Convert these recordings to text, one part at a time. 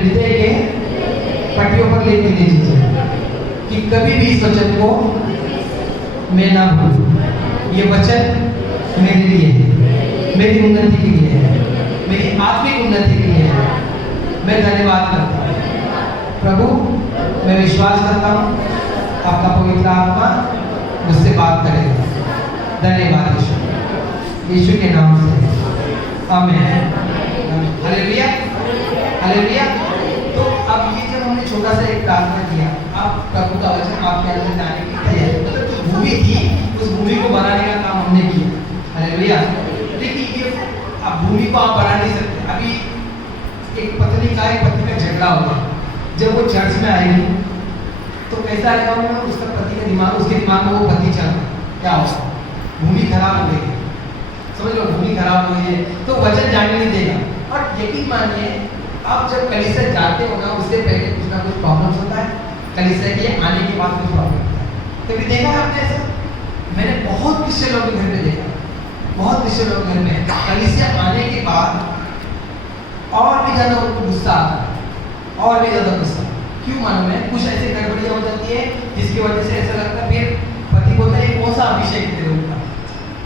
हृदय के पट्टियों पर लिख दीजिए कि कभी भी इस वचन को मैं ना भूलूं। ये वचन मेरे लिए है, मेरी उन्नति के लिए है, मेरी आत्मिक उन्नति के लिए है। मैं धन्यवाद करता हूँ प्रभु। मैं विश्वास करता हूँ आपका पवित्र आत्मा मुझसे बात करेगा। धन्यवाद यीशु, यीशु के नाम से आमीन। Hallelujah, hallelujah. तो अब ये जब हमने छोटा सा एक प्रार्थना किया, अब प्रभु का वचन आपके अंदर जाने की तैयारी, मतलब जो भूमि थी उस भूमि को बनाने का काम हमने किया। हालेलुया। देखिए ये अब भूमि को आप बना नहीं सकते। अभी एक पत्नी का एक पति का झगड़ा होगा, जब वो चर्च में आएगी तो कैसा आएगा होगा, उसका पति का दिमाग, उसके दिमाग में वो पति चल रहा है, क्या होगा, भूमि खराब हो गई, समझ लो भूमि खराब हो गई है, तो वचन जाने नहीं देगा। और यकीन मानिए आप जब कलीसिया जाते हो ना, उससे पहले कुछ ना कुछ प्रॉब्लम होता है, कलीसिया के आने के बाद कुछ प्रॉब्लम होता है। कभी देखा है आपने ऐसा? मैंने बहुत किस्से लोगों के घर में देखा, बहुत किस्से लोगों के घर में कलीसिया आने के बाद और भी ज्यादा उनको गुस्सा आता है, और भी ज्यादा गुस्सा। क्यों मालूम है? कुछ ऐसी गड़बड़ियां हो जाती है जिसकी वजह से ऐसा लगता है, फिर पति बोलता है कौन सा अभिषेक तेरे ऊपर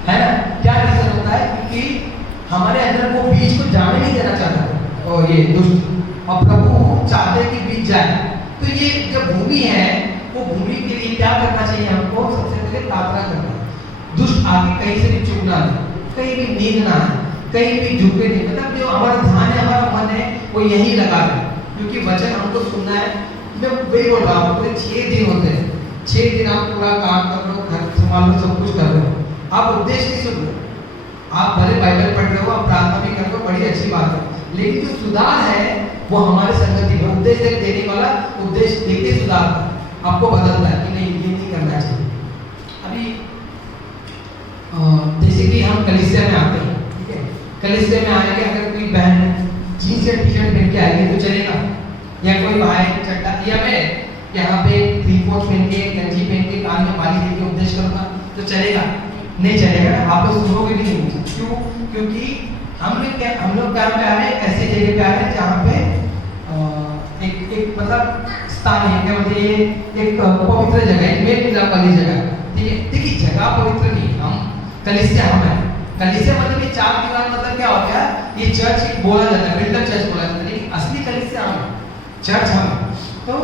है ना, क्या रीजन होता है? क्योंकि हमारे अंदर वो बीज को जाने नहीं देना चाहता और ये दुष्ट, और प्रभु चाहते हैं कि बीज जाए। तो ये जब भूमि है, वो भूमि के लिए क्या करना चाहिए हमको? सबसे पहले प्रार्थना करना। दुष्ट आगे कहीं से भी चुप ना है, कहीं भी नींद ना है, कहीं भी झुके नहीं, मतलब जो हमारा ध्यान है, हमारा मन है, वो यही लगा है, क्योंकि वचन हमको सुनना है। मैं वही बोल रहा हूँ, पूरे 6 दिन होते हैं, 6 दिन आप पूरा काम कर रहे हो, घर संभाल लो, सब कुछ कर रहे हो, आप उपदेश नहीं सुन रहे, आप भले बाइबल पढ़ रहे हो, आप प्रार्थना भी कर रहे हो, बड़ी अच्छी बात है, लेकिन जो सुधार है वो हमारे संगति में उपदेश देने वाला उपदेश देके सुधार आपको बदलता है कि नहीं ये नहीं करना चाहिए। अभी जैसे कि हम कलीसिया में आते हैं, ठीक है, कलीसिया में आएंगे, अगर कोई बहन जीन्स या टी-शर्ट पहन के आएगी तो चलेगा, या कोई भाई चड्डा, या मैं यहाँ पे 3/4 पहन के, गंजी पहन के, कान में बाली लेके उपदेश करूँगा तो चलेगा? नहीं चलेगा। आप लोग सुनोगे भी नहीं। क्यों? क्योंकि हम लोग क्या पे आ रहे हैं, ऐसी जगह पे आ रहे हैं जहाँ पे एक मतलब स्थान है, क्या बोलते हैं, एक पवित्र जगह है, मेल मिलाप वाली जगह, ठीक है। देखिए जगह पवित्र नहीं, हम कलीसिया हम है। कलीसिया मतलब ये 4 दीवार, मतलब क्या हो गया, ये चर्च बोला जाता है, बिल्डर चर्च बोला जाता है, लेकिन असली कलीसिया हम, चर्च हम। तो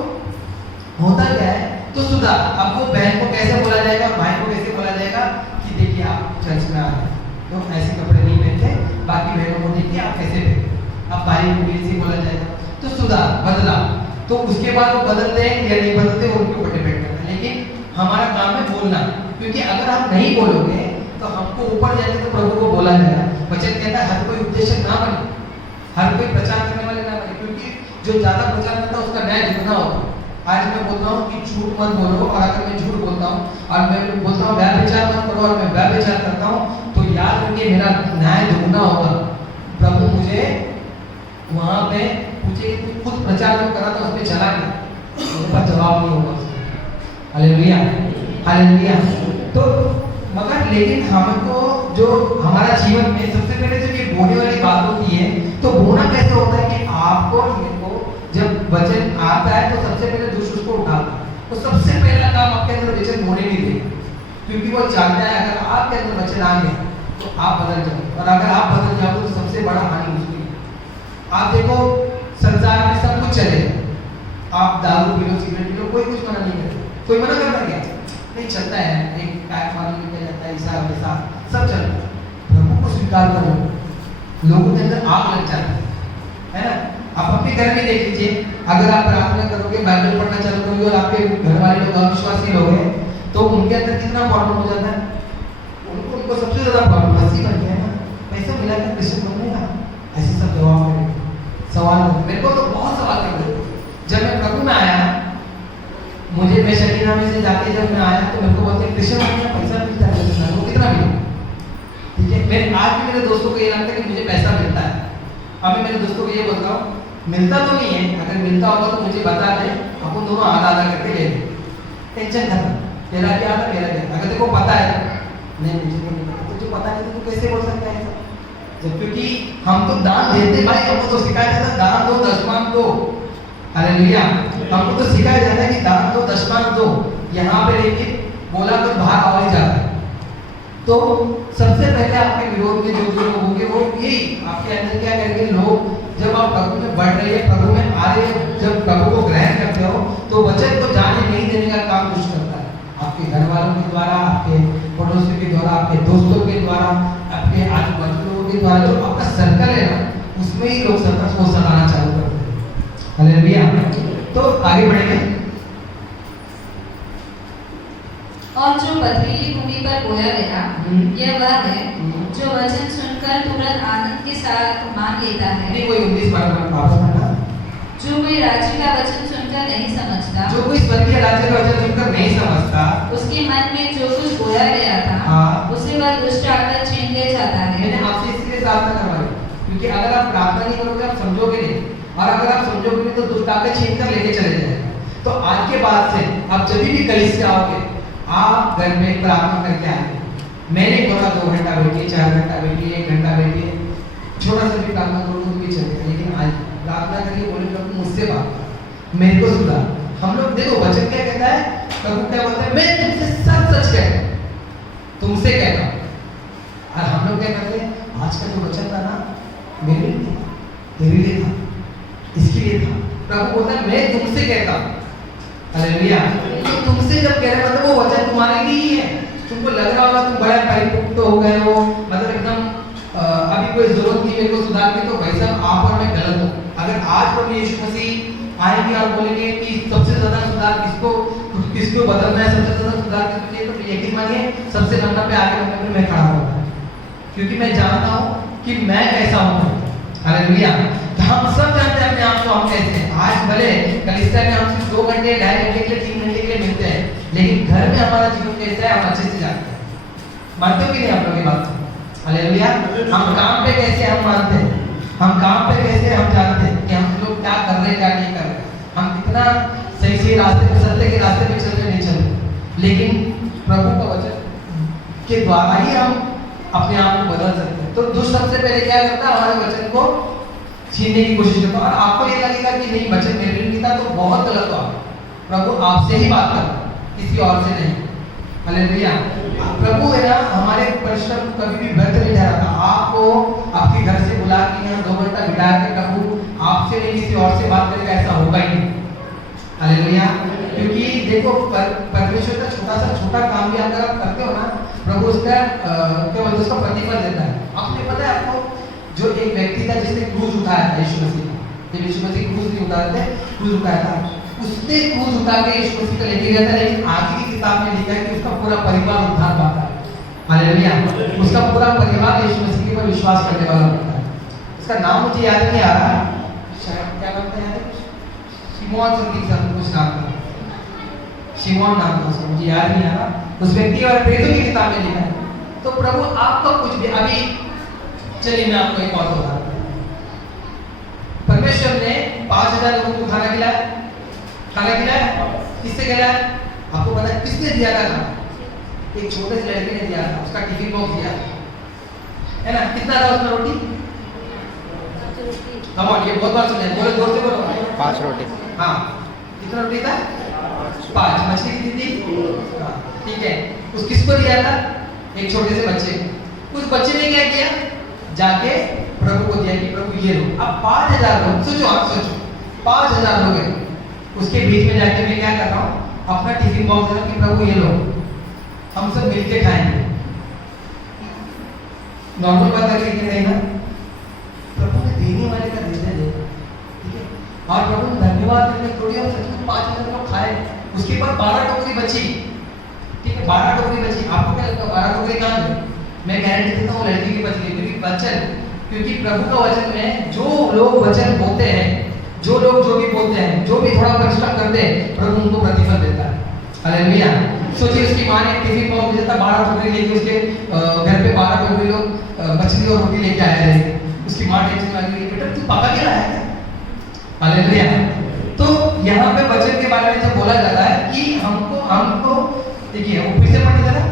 होता क्या है, तो सुधार। अब वो बहन को कैसे बोला जाएगा, भाई को कैसे बोला जाएगा कि देखिए आप चर्च में आ रहे हैं तो ऐसे कपड़े नहीं पहनते, बाकी बहनों को देखिए आप कैसे पहनते, अब भाई को कैसे बोला जाएगा, तो सुधार, बदला। तो उसके बाद वो बदलते हैं या नहीं बदलते, वो उनके ऊपर डिपेंड करता है, लेकिन हमारा काम है बोलना, क्योंकि अगर आप नहीं बोलोगे तो हमको ऊपर जाके तो प्रभु को बोला जाएगा। वचन कहता है हर कोई उपदेशक ना बने, हर कोई प्रचार करने वाले ना बने, क्योंकि जो ज्यादा प्रचार करता है उसका न्याय दुगना होगा। आज मैं बोलता हूँ कि झूठ मत बोलो, और अगर मैं झूठ बोलता हूँ और मैं बोलता हूँ व्यभिचार मत करो और मैं व्यभिचार करता हूँ, तो याद रखिए मेरा न्याय दुगना होगा। प्रभु मुझे वहाँ पे पूछे कि तू खुद प्रचार जो करा था उसमें चला गया, मेरे पास जवाब नहीं होगा। Hallelujah, hallelujah. तो मगर लेकिन हमको जो हमारा जीवन में सबसे पहले जब ये बोने वाली बात होती है, तो बोना कैसे होता है कि आपको जब वचन आता है तो सबसे पहले दुष्ट उसको उठाता है, तो सबसे पहला काम आपके अंदर वचन होने नहीं देगा, क्योंकि वो चाहता है अगर आपके अंदर वचन आ गया तो आप बदल जाओ, और अगर आप बदल जाओ तो सबसे बड़ा हानि उसकी है। आप देखो संसार में सब कुछ चलेगा, आप दारू P low, cigarette P low, कोई कुछ मना नहीं करेगा, कोई मना करता क्या? नहीं चलता है, एक पैक मालूम निकल जाता है, ऐसा वैसा सब चलता है। प्रभु को स्वीकार करो, लोगों के अंदर आग लग जाती है ना। आप अपने घर में देख लीजिए, अगर आप प्रार्थना करोगे, बाइबल पढ़ना चालू करोगे और आपके घर वाले लोग अविश्वासी लोग हैं, तो उनके अंदर कितना प्रॉब्लम हो जाता है, उनको सबसे ज्यादा प्रॉब्लम हंसी बन गया है ना, पैसा मिला कर क्रिश्चियन बनने का, ऐसे सब जवाब करेंगे। सवाल मेरे को तो बहुत सवाल कर रहे थे। जब मैं प्रभु में आया, मुझे मैं शकीना में से जाके जब मैं आया तो मेरे को बोलते क्रिश्चियन बनने का पैसा मिलता है, वो कितना मिला, ठीक है। मैं आज भी मेरे दोस्तों को ये लगता है कि मुझे पैसा मिलता है। अब मैं मेरे दोस्तों को ये बोलता हूँ मिलता तो नहीं है, अगर मिलता होगा तो मुझे बता दे, अपन दोनों आधा आधा करके ले लें, टेंशन खत्म, तेरा क्या था मेरा क्या। अगर तेरे को पता है, नहीं मुझे तो नहीं पता, तुझे पता नहीं तो तू कैसे बोल सकता है? जब क्योंकि हम तो दान देते भाई, हमको तो सिखाया जाता है दान दो दशमांश दो, हालेलुया। हमको तो सिखाया जाता है कि दान दो दशमांश दो, यहाँ पे लेकिन बोला तो भाग आ ही जाता है। तो सबसे पहले आपके विरोध में जो लोग होंगे वो यही आपके अंदर क्या करेंगे लोग, जब आप प्रभु में बढ़ रहे हैं, प्रभु में आ रहे हैं, जब प्रभु को ग्रहण करते हो तो वचन को जाने नहीं देने का काम कुछ करता है, आपके घर वालों के द्वारा, आपके पड़ोसियों के द्वारा, आपके दोस्तों के द्वारा, आपके आजू बाजू लोगों के द्वारा, जो आपका सर्कल है ना उसमें ही लोग सर्कल को सताना चालू करते हैं। हालेलुया। तो आगे बढ़ेंगे। और जो पथरीली भूमि पर बोया गया यह वह है जो वचन सुनकर तुरंत आनंद के साथ मान लेता है। नहीं, कोई 19 बार वापस पढ़ना। जो कोई राज्य का वचन सुनकर नहीं समझता, जो कोई स्वर्गीय राज्य का वचन सुनकर नहीं समझता, उसके मन में जो कुछ बोया गया था उसे वह दुष्ट आकर छीन ले जाता है। मैंने आपसे इसलिए प्रार्थना करवाई क्योंकि अगर आप प्रार्थना नहीं करोगे आप समझोगे नहीं, और अगर आप समझोगे नहीं तो दुष्ट आकर छीन कर लेके चले जाएगा। तो आज के बाद से आप जब भी कलीसिया से आओगे आप घर में प्रार्थना करके आए। मैंने थोड़ा 2 घंटा बैठिए, 4 घंटा बैठिए, 1 घंटा बैठिए, छोटा सा भी प्रार्थना करो तो भी चलेगा, लेकिन आज प्रार्थना करिए, बोले प्रभु मुझसे बात कर, मेरे को सुधार। हम लोग देखो वचन क्या कहता है, प्रभु क्या बोलता है, मैं तुमसे सच सच कहता हूं, तुमसे कहता हूं। और हम लोग क्या करते हैं, आज का जो वचन था ना मेरे लिए था, तेरे लिए था, इसके लिए था। प्रभु बोलता है मैं तुमसे कहता हूं। हालेलुया। तो तुमसे जब कह रहे मतलब वो वचन तुम्हारे लिए ही है। तुमको लग रहा होगा तुम बड़ा परिपक्व हो गए हो, मतलब एकदम अभी कोई जरूरत नहीं मेरे को सुधार की, तो भाई साहब आप और मैं गलत हूं। अगर आज प्रभु यीशु मसीह आएंगे और बोलेंगे कि सबसे ज्यादा सुधार किसको बदलना है, सबसे ज्यादा सुधार किसको चाहिए, तो यकीन मानिए सबसे नंबर पे आगे नंबर पे मैं खड़ा होऊंगा, क्योंकि मैं जानता हूं कि मैं कैसा हूं। हालेलुया। तो हम सब जानते हैं अपने आप को हम कैसे हैं। आज भले कलीसिया में हम सिर्फ 2 घंटे 2.5 घंटे के लिए 3 घंटे के लिए मिलते हैं, लेकिन घर में हमारा जीवन कैसा है हम अच्छे से जानते हैं। मानते हो कि नहीं आप लोग ये बात? हालेलुया। हम काम पे कैसे हम मानते हैं, हम काम पे कैसे हम जानते हैं कि हम लोग क्या कर रहे हैं क्या नहीं कर रहे, हम कितना सही रास्ते पे, सत्य के रास्ते पे चल रहे नहीं चल रहे। लेकिन प्रभु का वचन के द्वारा ही हम अपने आप को बदल सकते हैं। तो दुष्ट सबसे पहले क्या करता है, हमारे वचन को छीनने की कोशिश करता है। और आपको ये लगेगा कि नहीं वचन मेरे लिए था, तो बहुत गलत हो। प्रभु आपसे ही बात कर, किसी और से नहीं। हालेलुया। प्रभु है ना हमारे परिश्रम कभी भी व्यर्थ नहीं ठहराता। आपको आपके घर से बुला के यहाँ 2 घंटा बिठा के प्रभु आपसे नहीं किसी और से बात करेगा, ऐसा होगा ही नहीं। हालेलुया। क्योंकि देखो परमेश्वर का छोटा काम भी अगर आप करते हो ना, प्रभु उसका क्या बोलते उसका प्रतिफल देता है। आपने पता है आपको, जो एक व्यक्ति था जिसने क्रूज उठाया था यीशु मसीह का, जब यीशु मसीह क्रूज नहीं उठाते थे, क्रूज उठाया था, उसने क्रूज उठा के यीशु मसीह को लेके गया था, लेकिन आगे की किताब में लिखा है कि उसका पूरा परिवार उद्धार पाता है। हालेलुया। उसका पूरा परिवार यीशु मसीह के ऊपर विश्वास करने वाला होता है। उसका नाम मुझे याद नहीं आ रहा, शायद क्या नाम है, शिमोन समथिंग कुछ नाम था, शिमोन नाम था उसका, मुझे याद नहीं आ रहा। उस व्यक्ति और प्रेरितों की किताब में लिखा है। तो प्रभु आपका कुछ भी, अभी चलिए मैं आपको एक और उदाहरण, परमेश्वर ने 5000 लोगों को खाना खिलाया, किससे खिलाया? आपको पता है किसने दिया था? एक छोटे से लड़के ने दिया था, उसका टिफिन बॉक्स दिया है ना। कितना था उसमें रोटी? कमाल, ये बहुत बार सुना है, बोलो जोर से बोलो। 5 रोटी। हाँ, कितना रोटी था? 5। मछली कितनी थी? हाँ, ठीक है। उस किसको दिया था? एक छोटे से बच्चे को। उस बच्चे ने क्या किया? जाके प्रभु को दिया कि प्रभु ये लो। अब 5000 लोग, सोचो आप, सोचो 5000 लोग हैं, उसके बीच में जाके मैं क्या कर रहा हूँ, अपना टिफिन बॉक्स दे रहा हूँ कि प्रभु ये लो, हम सब मिलके खाएंगे। नॉर्मल बात है कि नहीं ना? प्रभु ने देने वाले का देते हैं, ठीक है। और प्रभु ने धन्यवाद देने थोड़ी हम सच में 5000 लोग खाए, उसके बाद 12 टोकरी बची, ठीक है। 12 टोकरी बची। आपको क्या लगता है 12 टोकरी कहाँ गई? मैं गारंटी देता हूँ लड़की की बच गई, क्योंकि वचन, क्योंकि प्रभु का वचन में जो लोग वचन बोलते हैं, जो लोग जो भी बोलते हैं, जो भी थोड़ा परिश्रम करते हैं, प्रभु उनको प्रतिफल देता है। हालेलुया। सोचिए उसकी माँ ने टिफिन बॉक्स दिया था, 12 टोकरी लेके उसके घर पे 12 टोकरी लोग मछली और रोटी लेके आए थे। उसकी माँ टेंशन में आ गई, बेटा तू पका क्या लाया है? हालेलुया। तो यहाँ पे वचन के बारे में जब बोला जाता है कि हमको देखिए वो फिर से पढ़ जरा।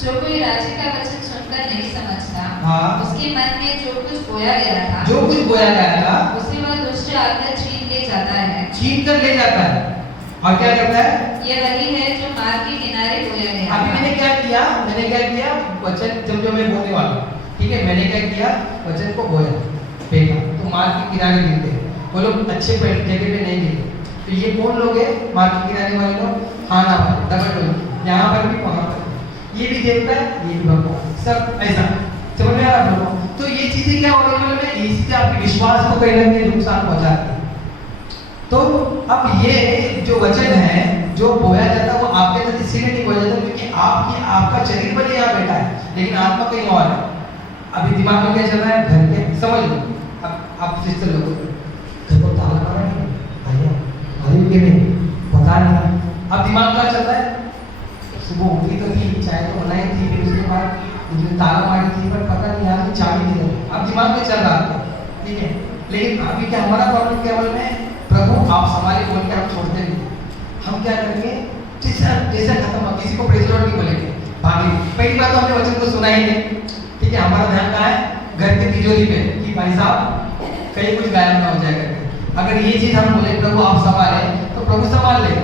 जो कोई राज्य का वचन सुनकर सुनकर नहीं समझता, हाँ। उसके मन में जो कुछ बोया गया था, जो कुछ बोया गया था उसे वह दुष्ट आकर छीन ले जाता है। छीन कर ले जाता है और क्या करता है? ये वही है जो मार्ग के किनारे बोया गया अभी था। मैंने क्या किया वचन जो मैं बोलने वाला हूं, ठीक है, मैंने क्या किया, वचन को बोया, फेंका, तो मार्ग के किनारे गिरते हैं वो लोग, अच्छे जगह पे नहीं गिरते। तो ये कौन लोग है? मार्ग के किनारे वाले लोग, खाना वाले, डबल डबल, यहाँ पर भी वहां पर, ये भी देवता है, ये भी भगवान, सब ऐसा, समझ में आ रहा है? तो ये चीजें क्या हो रही है, ये चीजें आपके विश्वास को कहीं ना कहीं नुकसान पहुंचाती है। तो अब ये जो वचन है जो बोया जाता है वो आपके अंदर इसीलिए नहीं बोया जाता क्योंकि आपका शरीर भले यहाँ बैठा है लेकिन आत्मा कहीं और है। अभी दिमाग में क्या चल रहा है? घर के, समझ लो, अब आप सिस्टर लोग घर को ताला मारा नहीं भैया, अरे के में पता नहीं, अब दिमाग क्या चल रहा है? सुबह उठी तो थी, चाय तो बनाई थी, फिर उसके बाद ताला मारी थी, पर पता नहीं यार चाबी किधर है। अब दिमाग में चल रहा है, ठीक है, लेकिन अभी क्या हमारा प्रॉब्लम केवल में प्रभु आप संभाले बोल के आप छोड़ते नहीं, हम क्या करेंगे? जैसे खत्म, किसी को प्रेज लॉर्ड नहीं बोलेंगे, भागे। पहली बात तो हमने वचन को सुना ही नहीं, ठीक है, हमारा ध्यान कहाँ है? घर के तिजोरी पे, कि भाई साहब कहीं कुछ गायब ना हो जाए करके। अगर ये चीज हम बोले प्रभु आप संभाले, तो प्रभु संभाल ले।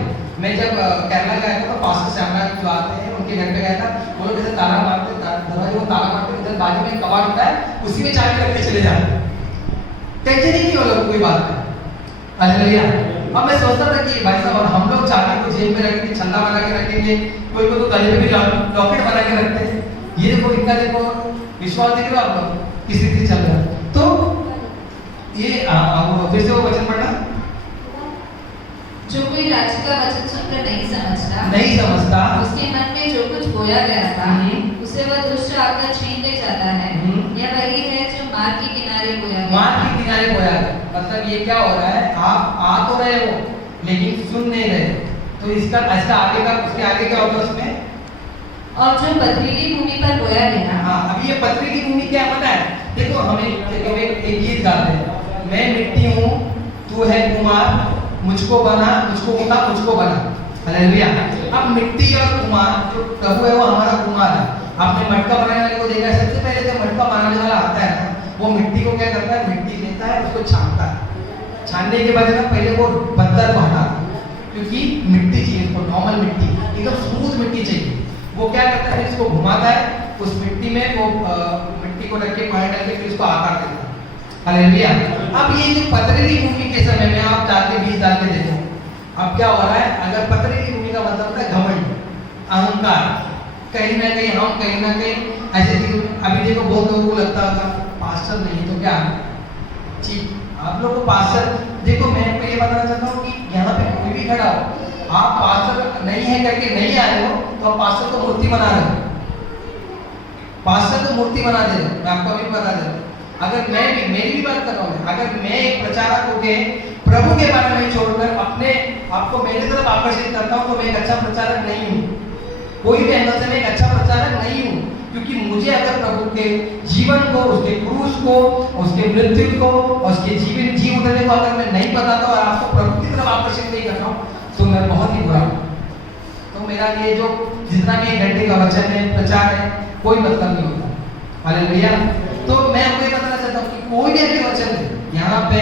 मैं जब केरला गया था तो पास्टर श्यामला जो आते हैं उनके घर पे गया था, वो लोग जैसे ताला मारते, दरवाजे को ताला मारते, इधर बाजू में कबाड़ होता है, उसी में चाबी रख के चले जाते, टेंशन ही नहीं हो लोग, कोई बात नहीं। हालेलुया। अब मैं सोचता था कि भाई साहब हम लोग चाबी को जेब में रखेंगे, छल्ला बना के रखेंगे, कोई को तो गले में भी लॉकेट बना के रखते हैं। ये देखो, इनका देखो विश्वास, देख रहे हो आप लोग किसी चीज चल रहा है। तो ये फिर से वो वचन पढ़ना, जो कोई राज्य का वचन सुनकर नहीं समझता, उसके मन में जो कुछ बोया गया था, उसे वह दुष्ट आकर छीन ले जाता है। यह वही है जो मार्ग के किनारे बोया गया। मार्ग के किनारे बोया गया मतलब ये क्या हो रहा है? आप आ तो रहे हो लेकिन सुन नहीं रहे, तो इसका ऐसा आगे का, उसके आगे क्या होगा उसमें? और जो पथरीली भूमि पर बोया गया। हाँ, अभी ये पथरीली भूमि क्या पता है? देखो हमें एक गीत गाते हैं, मैं मिट्टी हूँ तू है कुमार, मुझको बना, मुझको उठा, मुझको बना। हालेलुया। अब मिट्टी और कुमार, जो प्रभु है वो हमारा कुमार है। आपने मटका बनाने वाले को देखा है, सबसे पहले जब मटका बनाने वाला आता है ना, वो मिट्टी को क्या करता है? मिट्टी लेता है, उसको छानता है, छानने के बाद ना पहले वो पत्थर को हटाता है, क्योंकि मिट्टी चाहिए उसको, नॉर्मल मिट्टी, एकदम स्मूथ मिट्टी चाहिए। वो क्या करता है? इसको घुमाता है, उस मिट्टी में वो मिट्टी को रख के पानी डाल के फिर उसको आकार देता है। हालेलुया। अब ये जो पथरीली भूमि के समय में आप जाके बीज डाल के देखो, अब क्या हो रहा है? अगर पथरीली भूमि का मतलब होता है घमंड, अहंकार, कहीं ना कहीं हम कहीं ना कहीं ऐसे चीज। अभी देखो बहुत लोगों को लगता होगा पास्टर नहीं तो क्या ठीक, आप लोगों को पास्टर, देखो मैं आपको ये बताना चाहता हूँ कि यहाँ पे कोई भी खड़ा हो, आप पास्टर नहीं है करके नहीं आए हो तो आप पास्टर को मूर्ति बना रहे हो, पास्टर को मूर्ति बना दे रहे हो। मैं आपको अभी बता दे रहा हूँ, अगर मेरी भी बात कर रहा हूँ, अगर मैं एक प्रचारक होके प्रभु के बारे में छोड़कर अपने आपको मेरी तरफ आकर्षित करता हूँ तो मैं एक अच्छा प्रचारक नहीं हूँ। कोई भी एंगल से मैं एक अच्छा प्रचारक नहीं हूँ, क्योंकि मुझे अगर प्रभु के जीवन को, उसके क्रूस को, उसके मृत्यु को, उसके जीवन जी उठने को अगर मैं नहीं बताता और आपको प्रभु की तरफ आकर्षित नहीं करता हूँ तो मैं बहुत ही बुरा हूँ। तो मेरा ये जो जितना भी 1 घंटे का वचन है, प्रचार है, कोई मतलब नहीं होता। हालेलुया। तो मैं आपको ये बताना चाहता हूँ कि कोई भी आगे वचन दे, यहाँ पे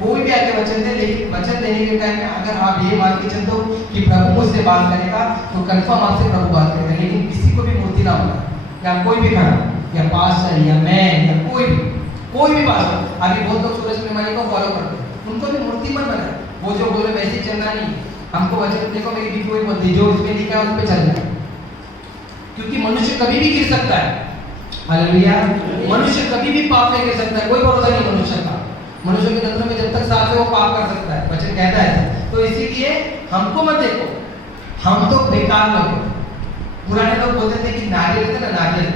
कोई भी आगे वचन दे, लेकिन वचन देने के टाइम में अगर आप ये मान के चलते हो कि प्रभु मुझसे बात करेगा तो कंफर्म आपसे प्रभु बात करेगा, लेकिन किसी को भी मूर्ति ना होगा, या कोई भी खड़ा, या पास्टर, या मैं, या कोई भी पास्टर। अभी बहुत लोग सूरज मेहमानी को फॉलो करते हैं, उनको भी मूर्ति मत बनाए, वो जो बोले वैसे चलना नहीं। हमको वचन देखो, मेरी भी कोई बोलती जो इसमें लिखा है उस पर चलना है, क्योंकि मनुष्य कभी भी गिर सकता है। हालेलुया। मनुष्य कभी भी पाप में गिर सकता है, कोई भरोसा नहीं मनुष्य का। मनुष्य के तंत्र में जब तक सांस है वो पाप कर सकता है, वचन कहता है। तो इसीलिए हमको मत देखो, हम तो बेकार लोग। पुराने लोग बोलते थे कि नारियल थे ना, नारियल,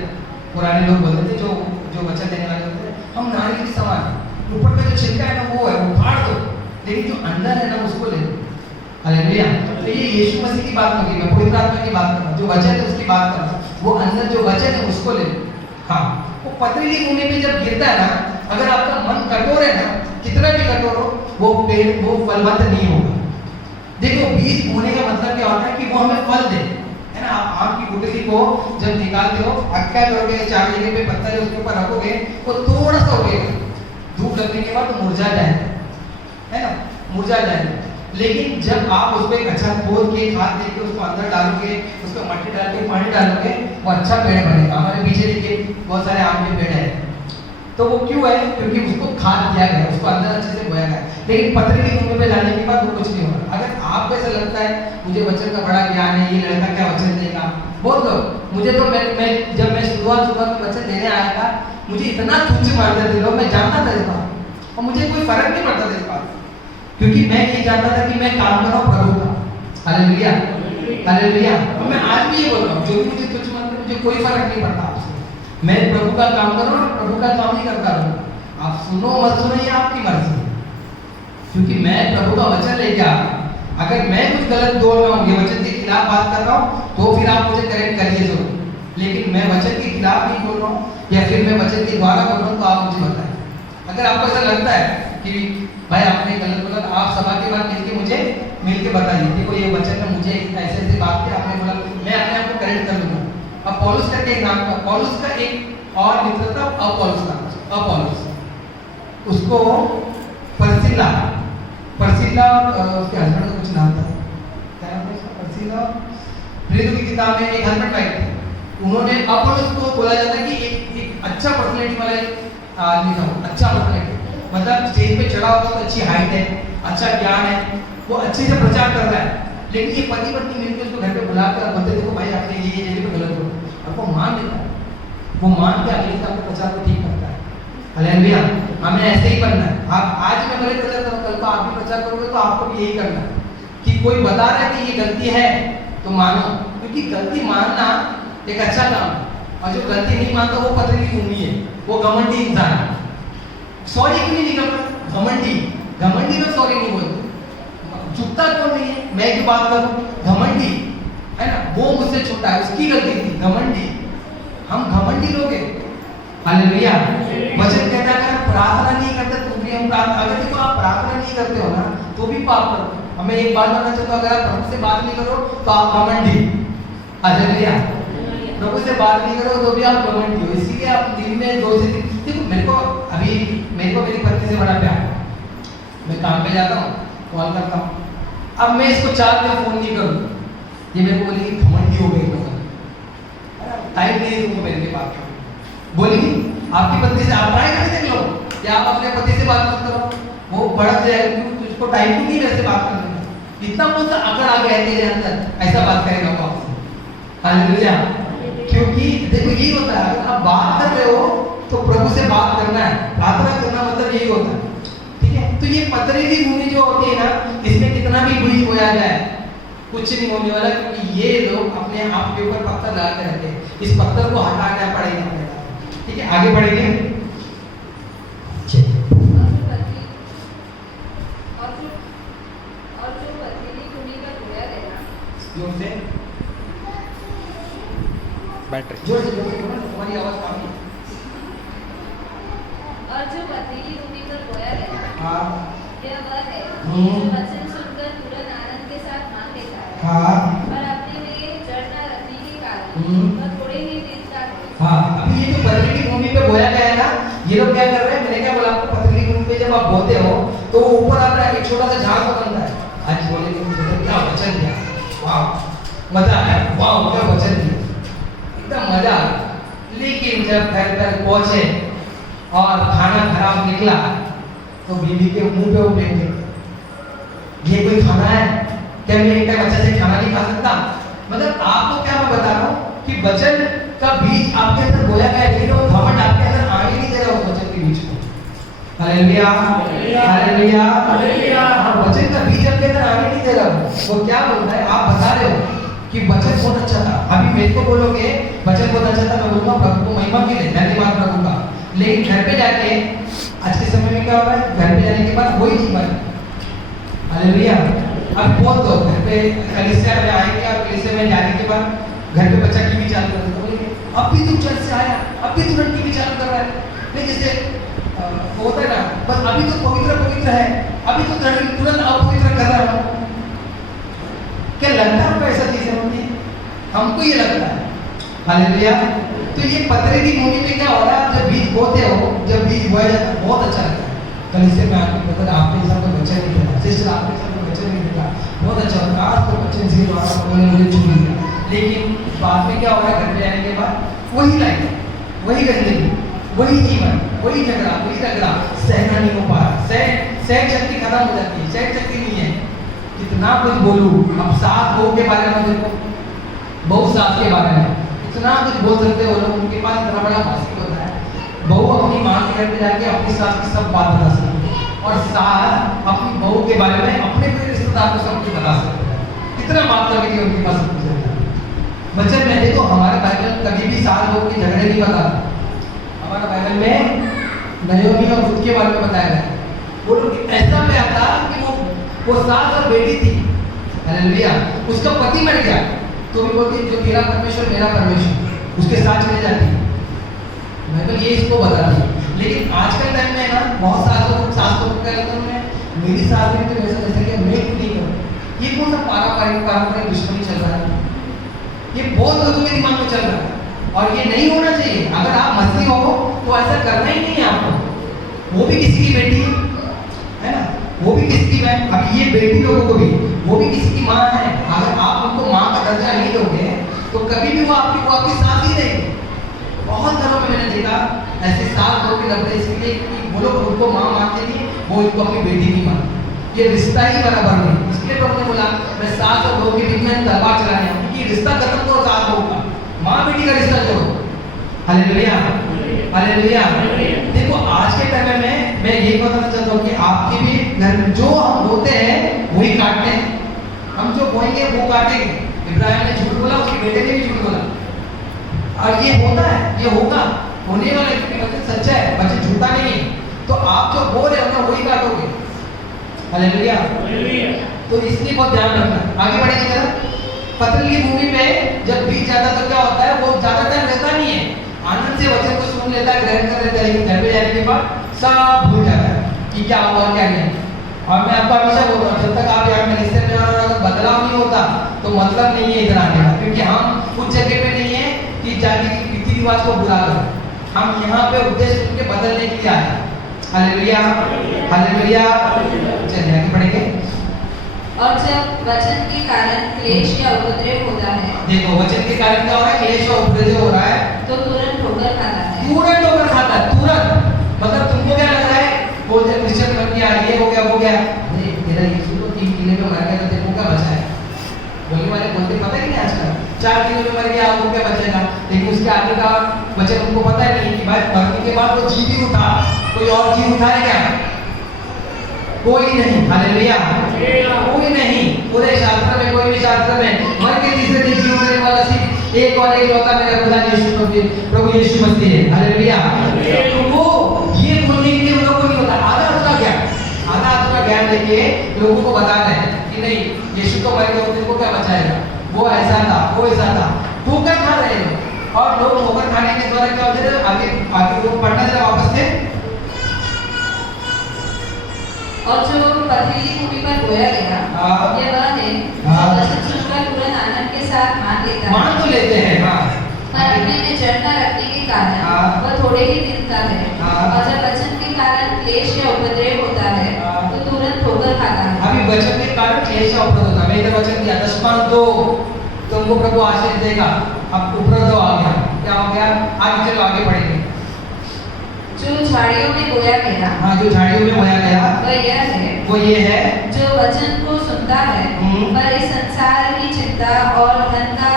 पुराने लोग बोलते थे जो वचन देने वाले होते थे, हम नारियल के समान, ऊपर का जो छिलका है ना वो है, वो फाड़ दो, लेकिन जो अंदर है ना उसको ले लो। हालेलुया। तो ये यीशु मसीह की बात होगी, मैं पवित्र आत्मा की बात कर रहा हूँ, जो वचन है उसकी बात कर रहा हूँ, वो अंदर जो वचन है उसको ले लो। हाँ, वो पथरीली भूमि पे जब गिरता है ना, अगर आपका मन कठोर है ना, कितना भी कठोर हो, वो पेड़ वो फलवंत नहीं होगा। देखो बीज बोने का मतलब क्या होता है कि वो हमें फल दे। है ना। आप आम की गुठली को जब निकालते हो, आप क्या करोगे, 4 जगह पे पत्थर है उसके ऊपर रखोगे, वो थोड़ा सा उगेगा, धूप लगने के बाद तो मुरझा जाएगा, है ना, मुरझा जाएगा। लेकिन जब आप उसको एक अच्छा खोद के खाद देके उसको अंदर डालोगे, उसको मट्टी डाल के पानी डालोगे, वो अच्छा पेड़ बनेगा। हमारे पीछे देखिए बहुत सारे आम के पेड़ हैं, तो वो क्यों है, क्योंकि उसको खाद दिया गया, उसको अंदर अच्छे से बोया गया। लेकिन पथरीली भूमि पे जाने के बाद वो कुछ नहीं होगा। अगर आपको ऐसा लगता है मुझे वचन का बड़ा ज्ञान है, ये लड़का क्या वचन देगा, बहुत लोग, मुझे तो मैं जब मैं शुरुआत में वचन देने आया था, मुझे इतना तुच्छ मानते थे लोग, मैं जानता था इस बात और मुझे कोई फर्क नहीं पड़ता था इस बात, क्योंकि मैं ये जानता था कि मैं काम कर रहा हूँ प्रभु का। Hallelujah, hallelujah. और मैं आज भी ये बोल रहा हूँ, जो भी मुझे तुच्छ मानते मुझे कोई फर्क नहीं पड़ता आपसे, मैं प्रभु का काम कर रहा हूँ, प्रभु का काम ही करता रहूँगा। आप सुनो मत सुनो ये आपकी मर्जी, क्योंकि मैं प्रभु का वचन लेके आ रहा हूँ। अगर मैं कुछ गलत बोल रहा हूँ, ये वचन के खिलाफ बात कर रहा हूँ, तो फिर आप मुझे करेक्ट करिए जरूर, लेकिन मैं वचन के खिलाफ नहीं बोल रहा हूँ या फिर मैं वचन के द्वारा बोल रहा हूँ, तो आप मुझे बताएं। अगर आपको ऐसा लगता है कि भाई आपने गलत बोला, तो आप सभा के बाद मिलके मुझे मिलके बताइए, देखो ये वचन में मुझे ऐसे ऐसे बात की आपने बोला, मैं अपने आप को करेक्ट कर लूंगा। अब पौलुस का एक नाम था, पौलुस का एक और मित्र था अपौलुस का, अपौलुस, उसको परसिला, परसिला उसके हस्बैंड का कुछ नाम था, क्या नाम था उसका, परसिला, प्रेरितों की किताब में एक हस्बैंड वाइफ थे, उन्होंने अपौलुस को बोला जाता है कि एक अच्छा पर्सनैलिटी वाला एक आदमी था, अच्छा पर्सनैलिटी, मतलब स्टेज पे चढ़ा होगा तो अच्छी हाइट है, अच्छा ज्ञान है, वो अच्छे से प्रचार कर रहा है। लेकिन ये पति पत्नी मिलकर उसको घर पे बुलाकर बोलते देखो भाई आपने ये जगह पे गलत हो, और वो मान लेता है, वो मान के अगले साल को प्रचार को ठीक करता है। हालेलुया, हमें ऐसे ही करना है। आप आज मैं गलत प्रचार करूँ, कल को आप भी प्रचार करोगे तो आपको भी यही करना है कि कोई बता रहा है कि ये गलती है तो मानो, क्योंकि गलती मानना एक अच्छा काम है, और जो गलती नहीं मानता वो पथरीली भूमि है, वो घमंडी इंसान है। सॉरी क्यों नहीं निकलता, घमंडी, घमंडी लोग सॉरी नहीं बोलते, झुकता कौन नहीं है, मैं एक बात करूं, घमंडी है ना, वो मुझसे छोटा है, उसकी गलती थी, घमंडी, हम घमंडी लोग हैं। हालेलुया, वचन कहता है अगर प्रार्थना नहीं करते तो भी हम प्रार्थना, अगर देखो आप प्रार्थना नहीं करते हो ना तो भी पाप करते हो। हमें एक बात बताना चाहता हूं, अगर आप प्रभु से बात नहीं करो तो आप घमंडी, हालेलुया, प्रभु से बात नहीं करो तो भी आप घमंडी हो। इसीलिए आप दिन में 2 से 3, देखो मेरे को मेरी पत्नी से बड़ा प्यार, मैं काम पे जाता हूँ, कॉल करता हूँ, अब मैं इसको 4 दिन फोन नहीं करूँ, ये मेरे को बोलेगी घमंडी हो गई, टाइम नहीं है तुमको मेरे के बात करने, बोलेगी आपकी पत्नी से आप ट्राई करके देख लो कि आप अपने पति से बात मत करो, वो भड़क जाएगा, तुझको टाइम क्यों नहीं मेरे से बात करने का, इतना कौन सा अकड़ आ गया है तेरे अंदर, ऐसा बात करेगा वो आपसे। हालेलुया, क्योंकि देखो यही होता है, अगर आप बात कर रहे हो तो प्रभु से बात करना है, प्रार्थना करना मतलब यही होता है, ठीक है। तो ये पथरीली भूमि जो होती है ना, इसमें कितना भी बीज बोया जाए कुछ नहीं होने वाला, क्योंकि ये लोग अपने आप के ऊपर पत्थर लगाते रहते हैं, इस पत्थर को हटाना पड़ेगा, ठीक है। आगे बढ़ेंगे, बैटरी जोर से तुम्हारी आवाज कम है। और जो पथरीली भूमि पर बोया गया, हाँ, यह वह है जो वचन सुनकर तुरंत आनंद के साथ मान लेता है, हाँ, पर अपने में जड़ न रखने के कारण वह थोड़े ही दिन का है। हाँ, अभी ये जो पथरीली भूमि पे बोया गया है ना, ये लोग क्या कर रहे हैं, मैंने क्या बोला आपको, पथरीली भूमि पे जब आप बोते हो तो ऊपर आपका एक छोटा सा झाड़ बनता है। आज बोले क्या वचन दिया, वाह मजा आया, वाह क्या वचन दिया, एकदम मजा आया। लेकिन जब घर पर पहुंचे और खाना खराब निकला तो बीवी के मुंह पे वो फेंक, ये कोई खाना है क्या, मैं एक टाइम अच्छे से खाना नहीं खा सकता। मतलब आपको क्या मैं बता रहा हूँ कि वचन का बीज आपके अंदर बोया गया है, लेकिन वो घमंड आपके अंदर आने नहीं दे रहा उस वचन के बीज को। Hallelujah, hallelujah, hallelujah. वचन का बीज आपके अंदर आने नहीं दे रहा, वो क्या बोलता है, आप बता रहे हो कि वचन बहुत अच्छा था, अभी मेरे को बोलोगे वचन बहुत अच्छा था, मैं बोलूंगा प्रभु को महिमा के लिए, धन्यवाद प्रभु का। लेकिन घर पे जाके आज के समय में क्या हो रहा है, घर पे जाने के बाद वही जीवन, हालेलुया। अब बहुत लोग घर पे कलीसिया में आएंगे और कलीसिया में जाने के बाद घर पे बच्चा टीवी चालू कर देता, बोलेंगे अब भी तू चर्च से आया, अब भी तुरंत टीवी चालू कर रहा है, नहीं जैसे होता है ना, बस अभी तो पवित्र पवित्र है, अभी तो तुरंत अपवित्र कर रहा है। क्या लगता है आपको ऐसा चीजें होती है, हम हमको ये लगता है। हालेलुया। तो ये पथरीली की भूमि पे क्या हो रहा है, जब बीज बोते हो, जब बीज बोया जाता है बहुत अच्छा लगता है। कल इससे मैं आपको बता रहा, आपके साथ कोई बच्चा नहीं था, सिस्टर आपके साथ कोई बच्चा नहीं था, बहुत अच्छा होता है। आज तो बच्चे से उन्होंने मुझे छू लिया, लेकिन बाद में क्या हो रहा है, घर पे आने के बाद वही लाइफ, वही गंदगी, वही जीवन, वही झगड़ा, सहना नहीं हो पा रहा, सहन शक्ति खत्म हो जाती है, सहन शक्ति नहीं है। कितना कुछ बोलूं, अब सास बहू के बारे में देखो, बहू सास के बारे में इतना कुछ बोल सकते हो लोग, उनके पास इतना बड़ा भाषण होता है। बहू अपनी माँ के घर पे जाके अपनी सास की सब बात बता सकती है, और सास अपनी बहू के बारे में अपने पूरे रिश्तेदार को सब कुछ बता सकते हैं। कितना बात करके उनके पास सब कुछ रहता है। बच्चन में देखो, हमारे बाइबल कभी भी सास बहू के झगड़े नहीं बताता। हमारा बाइबल में नयोमी और रुत के बारे में बताया गया है। वो लोग ऐसा में आता कि वो सास और बेटी थी, हालेलुया, उसका पति मर गया तो भी बोलती जो तेरा परमेश्वर मेरा परमेश्वर, उसके साथ चले जाती। बाइबल ये इसको बताती है। लेकिन आजकल टाइम में ना बहुत सास को क्या कहते हैं, मेरी सास ने तो ऐसा जैसा कि मैं क्यों नहीं करूँ। ये कौन सा पारंपरिक दुश्मनी चल रहा है, ये बहुत लोगों के दिमाग में चल रहा है, और ये नहीं होना चाहिए। अगर आप मसीही हो तो ऐसा करना ही नहीं है आपको। वो भी किसी की बेटी है ना, वो भी किसी की बहन, अब ये बेटी लोगों को भी, वो भी किसी की माँ है। अगर आप उनको माँ का दर्जा नहीं दोगे तो कभी भी वो आपकी साथ ही रहेगी। बहुत घरों में मैंने देखा ऐसे सास बहू के लड़ते इसलिए कि वो लोग उनको माँ मानते नहीं, वो इनको अपनी बेटी नहीं मानते। ये रिश्ता ही बराबर नहीं। इसलिए प्रभु ने बोला मैं सास और बहू के बीच में तलवार चलाने आऊँ, क्योंकि रिश्ता खत्म करो सास बहू का, माँ बेटी का रिश्ता जोड़ो। Hallelujah, hallelujah. देखो आज के टाइम में मैं ये बताना चाहता हूँ कि आपके भी घर में जो हम बोते हैं वही काटते हैं। हम जो बोएंगे वो काटेंगे। इब्राहिम ने झूठ बोला, उसके बेटे ने भी झूठ बोला, और ये होता है, ये होगा, होने वाला है, क्योंकि वचन सच्चा है, वचन झूठा नहीं है। तो आप जो बोल रहे हो ना वही काटोगे। हालेलुया। तो इसलिए बहुत ध्यान रखना। आगे बढ़ेंगे जरा। पथरीली भूमि पे जब बीज जाता तो क्या होता है, वो ज्यादा टाइम रहता नहीं है, आनंद से वचन को सुन लेता है, ग्रहण कर लेता है, लेकिन घर पे जाने के बाद सब भूल जाता है कि क्या हुआ क्या नहीं। और मैं आपको हमेशा बोल रहा हूँ, जब तक आप यहाँ मिनिस्टर में और अगर बदलाव नहीं होता तो मतलब नहीं है इधर आने का, क्योंकि हम उस जगह पे नहीं है कि जाति की रीति रिवाज को बुरा करें। हम यहाँ पे उद्देश्य उनके बदलने के लिए आए हैं। Hallelujah, hallelujah. चलिए आगे बढ़ेंगे। और जब वचन के कारण क्लेश या उपद्रव होता है, देखो वचन के कारण क्या हो रहा है, क्लेश और उपद्रव हो रहा है, तो तुरंत ठोकर खाता है। तुरंत ठोकर खाता है, तुरंत। मतलब तुमको क्या लग रहा है, बोलते क्रिश्चियन बन गया, ये हो गया वो गया, अरे तेरा यीशु तो 3 किले में मर गया तो तेरे को क्या बचा है। बोलने वाले बोलते पता ही नहीं आजकल, 4 किलो में मर गया वो क्या बचेगा। लेकिन उसके आगे का वचन उनको पता नहीं कि भाई मरने के बाद वो जी भी उठा, कोई और जी उठाए क्या, कोई नहीं। हालेलुया, कोई नहीं। पूरे शास्त्र में, कोई भी शास्त्र में मर के तीसरे दिन जी उठने वाला सिर्फ एक और एक होता मेरा खुदा यीशु प्रभु यीशु मसीह है। हालेलुया। तो वो ये बोलने के लिए उन लोगों को नहीं होता, आधा अधूरा ज्ञान लेके लोगों को बता रहे हैं कि नहीं यीशु तो मर गया, तेरे को क्या बचाएगा, वो ऐसा था, वो ऐसा था। ठोकर खा रहे हैं, और लोग ठोकर खाने के द्वारा क्या होता है, आगे लोग पढ़ना जरा वापस से। और जो पथरीली भूमि पर बोया गया ये वह है जो वचन सुनकर तुरंत आनंद के साथ मान लेता है। मान तो लेते हैं, हाँ, पर अपने में जड़ न रखने के कारण वह थोड़े ही दिन का है। और जब वचन के कारण क्लेश या उपद्रव होता है तो तुरंत ठोकर खाता है। अभी वचन के कारण क्लेश या उपद्रव होता है। मैंने वचन दिया 10 दो तुमको प्रभु आशीष देगा, अब उपद्रव आ गया, क्या हो गया, आगे चलो आगे बढ़ेंगे। जो झाड़ियों में बोया गया, हाँ, जो झाड़ियों में बोया गया वो ये है जो वचन को सुनता है पर इस संसार की चिंता और धन का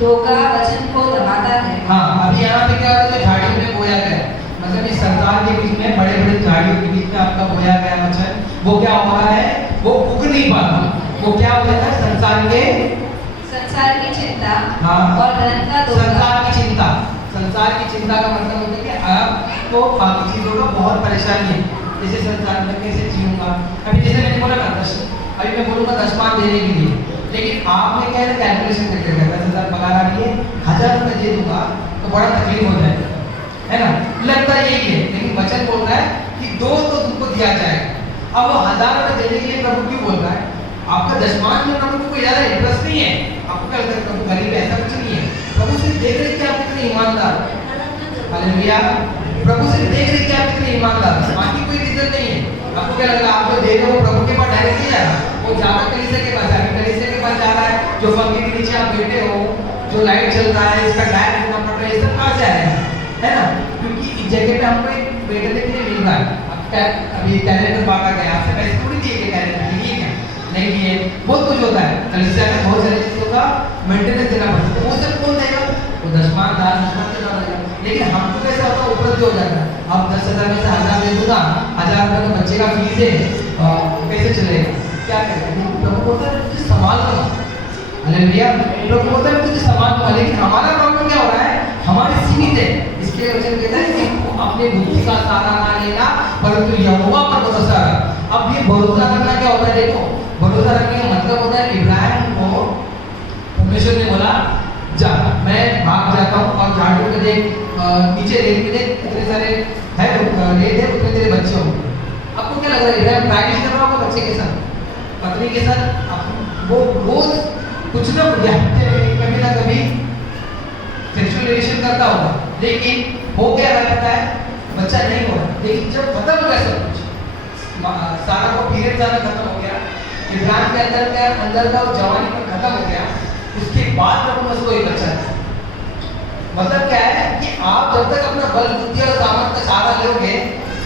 धोखा वचन को दबाता है। हाँ, अभी यहाँ पे क्या हो रहा है, जो झाड़ियों में बोया गया, मतलब इस संसार के बीच में, बड़े बड़े झाड़ियों के बीच में आपका बोया गया वचन, वो क्या हो रहा है, वो उग नहीं पाता। वो क्या हो जाता है, संसार की चिंता, हाँ, और धन का धोखा। संसार की चिंता का मतलब होता है कि आपको बाकी चीजों का बहुत परेशानी है, जैसे संसार में कैसे जीऊंगा। अभी जैसे मैंने बोला ना, अभी मैं बोलूँगा 10 पाँच देने के लिए, लेकिन आपने क्या है कैलकुलेशन करके 10,000 पगार आ रही है, 1000 रुपये दे दूंगा तो बड़ा तकलीफ हो जाएगा, है ना, लगता यही है। लेकिन वचन बोल रहा है कि 2 तो तुमको दिया जाएगा। अब वो 1000 रुपये देने के लिए प्रभु क्यों बोल रहा है, आपका 10 पाँच में प्रभु को कोई ज़्यादा इंटरेस्ट नहीं है। आपको क्या लगता है प्रभु गरीब, ऐसा कुछ नहीं प्रभु सिर्फ देख रहे कि आप कितने ईमानदार हो। हालेलुया। प्रभु सिर्फ देख रहे कि आप कितने ईमानदार हो, बाकी कोई रीजन नहीं है। आपको क्या लग रहा है आप जो दे रहे हो प्रभु के पास डायरेक्ट नहीं जा रहा, वो ज्यादा कलीसिया के पास जा रहा है, कलीसिया के पास जा रहा है। जो पंखे के नीचे आप बैठे हो, जो लाइट चल रहा है, इसका डायर रखना पड़ रहा है, ये सब कहाँ से आया है ना? क्योंकि इस जगह पे हमको एक बैठने के लिए मिल रहा है। अभी कैलेंडर बांटा गया, आपसे पैसे थोड़ी दिए कि कैलेंडर लिए क्या नहीं दिए, बहुत कुछ होता है कलीसिया में, बहुत सारी चीजों का मेंटेनेंस देना पड़ता है। तो वो सब कौन देगा? वो दशमान दान देना पड़ेगा। लेकिन हमको कैसा होता है, उपलब्ध हो जाता है। अब 10,000 में से 1,000 दे दूंगा, 1,000 रुपये का बच्चे का फीस है, कैसे चलेगा? क्या करेगा? प्रभु बोलता है तुझे संभाल लो। हालेलुया। प्रभु बोलता है तुझे संभाल लो। लेकिन हमारा प्रॉब्लम क्या हो रहा है, हमारे सीमित है। इसके वचन कहता है कि अपने बुद्धि का सहारा ना लेना, परंतु यहोवा पर भरोसा रख। अब ये भरोसा रखना क्या होता है? देखो, भरोसा रखने का मतलब होता है इब्राहिम को परमेश्वर ने बोला जा, मैं भाग जाता हूँ और झाड़ू पे देख, नीचे रेत में देख, इतने सारे है रेत है, उसमें तेरे बच्चे होंगे। आपको क्या लग रहा है इब्राहिम प्राइवेट कर रहा होगा बच्चे के साथ, पत्नी के साथ? वो रोज कुछ ना कुछ कभी ना कभी सेक्सुअल रिलेशन करता होगा, लेकिन हो क्या रहता है, बच्चा नहीं हो रहा। लेकिन जब खत्म हो गया सब कुछ, सारा को पीरियड जाना खत्म हो गया, इब्राहिम के अंदर का जवानी पर खत्म हो गया, उसके बाद प्रभु ने उसको एक बच्चा दिया। मतलब क्या है कि आप जब तक अपना बल बुद्धि और सामर्थ्य का सहारा लोगे,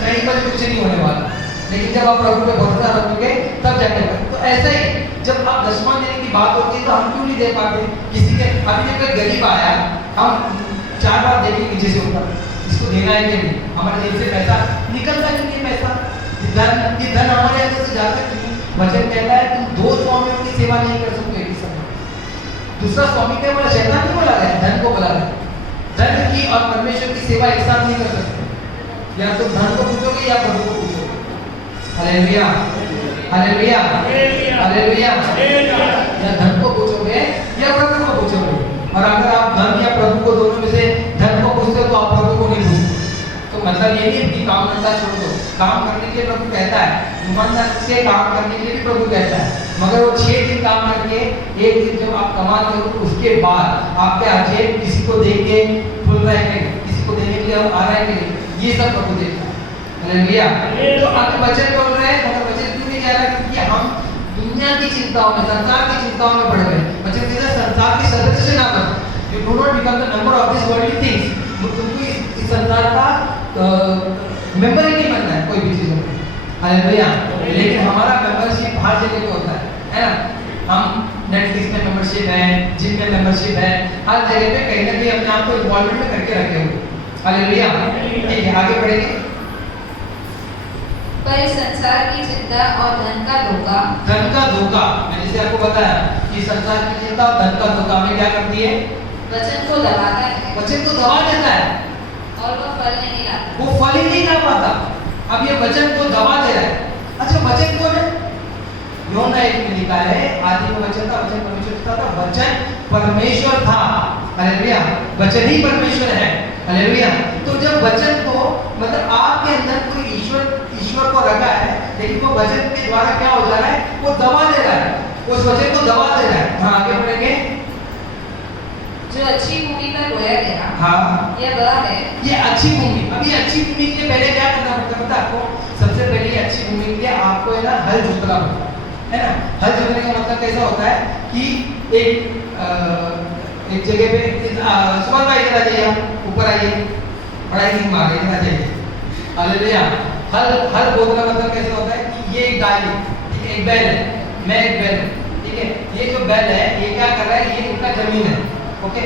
कहीं पर कुछ नहीं होने वाला। लेकिन जब आप प्रभु पे भरोसा रखोगे तब जाके। तो ऐसा ही जब आप दशमां देने की बात होती है तो हम क्यों नहीं दे पाते? किसी के अभी जब कोई गरीब आया, हम 4 बार देखेंगे नीचे से ऊपर, इसको देना है कि नहीं, हमारे जेब से पैसा निकलता नहीं है, पैसा धन हमारे अंदर से जाता क्यों? वचन कहता है तुम 2 स्वामियों की सेवा नहीं कर सकते एक समय। दूसरा स्वामी क्या बोला? शैतान नहीं बोला गया, धन को बोला गया। धन की और परमेश्वर की सेवा एक साथ नहीं कर सकते। या तो धन को पूछोगे या प्रभु को पूछोगे। Hallelujah, hallelujah, hallelujah. या धन को पूछोगे या प्रभु को पूछोगे। और अगर आप धन या प्रभु को दोनों में से धन को पूछते हो तो आप प्रभु को नहीं पूछते। तो मतलब ये नहीं कि काम धंधा छोड़ दो, काम करने के लिए प्रभु कहता है, ईमानदार से काम करने के लिए भी प्रभु कहता है। मगर वो 6 दिन काम करके एक दिन जब आप कमाते हो तो उसके बाद आपके जेब किसी को दे के फुल रहे हैं, किसी को देने के लिए आ रहे हैं, ये सब प्रभु देखता है। हालेलुया। तो आप वचन बोल रहे हैं, मगर वचन क्यों नहीं कह रहा? क्योंकि हम दुनिया की चिंताओं में, संसार की चिंताओं में पड़ गए। वचन कहता है संसार के सदस्य ना बनो, you do not become the member of this worldly things. तुमको इस संसार का मेंबर ही नहीं बनना है कोई भी चीज में। हालेलुया। लेकिन हमारा मेंबरशिप हर जगह पे होता है ना? हम नेटफ्लिक्स में मेंबरशिप है, जिम में मेंबरशिप है, हर जगह पे कहीं ना कहीं अपने आप को इन्वॉल्वमेंट में करके रखे हुए। हालेलुया। ठीक है, आगे बढ़ेंगे। पर इस संसार की चिंता और धन का धोखा, धन का धोखा, मैंने जैसे आपको बताया कि संसार की चिंता और धन का धोखा में क्या करती है? वचन को दबाता है, वचन को दबा देता है और वो फल नहीं लाता, वो फल ही नहीं ला पाता। अब ये वचन को दबा दे रहा है। अच्छा, वचन कौन है? योना 1 में लिखा है, आदि में वचन था, वचन परमेश्वर था, वचन परमेश्वर था। हालेलुया। वचन ही परमेश्वर है। हालेलुया। तो जब वचन को, मतलब आपके अंदर कोई ईश्वर को रखा है, लेकिन वो वचन के द्वारा क्या हो जा रहा है? वो दबा दे रहा है, उस वचन को दबा दे रहा है। हाँ, आगे बढ़ेंगे। जो अच्छी भूमि पर बोया गया, हाँ, यह वह है। ये अच्छी भूमि। अब ये अच्छी भूमि के लिए पहले क्या करना पड़ता है आपको? सबसे पहले ये अच्छी भूमि के लिए आपको है ना हल जोतना पड़ता है ना? हल जोतने का मतलब कैसा होता है कि एक जगह पे सुबह भाई इधर आ जाइए, ऊपर आइए, पढ़ाई नहीं मार रहे, इधर आ जाइए। हालेलुया। हल बोलने का मतलब कैसा होता है कि ये एक गाय है, ठीक है, एक बैल है, मैं एक बैल है, ठीक है। ये जो बैल है ये क्या कर रहा है? ये उनका जमीन है, ओके।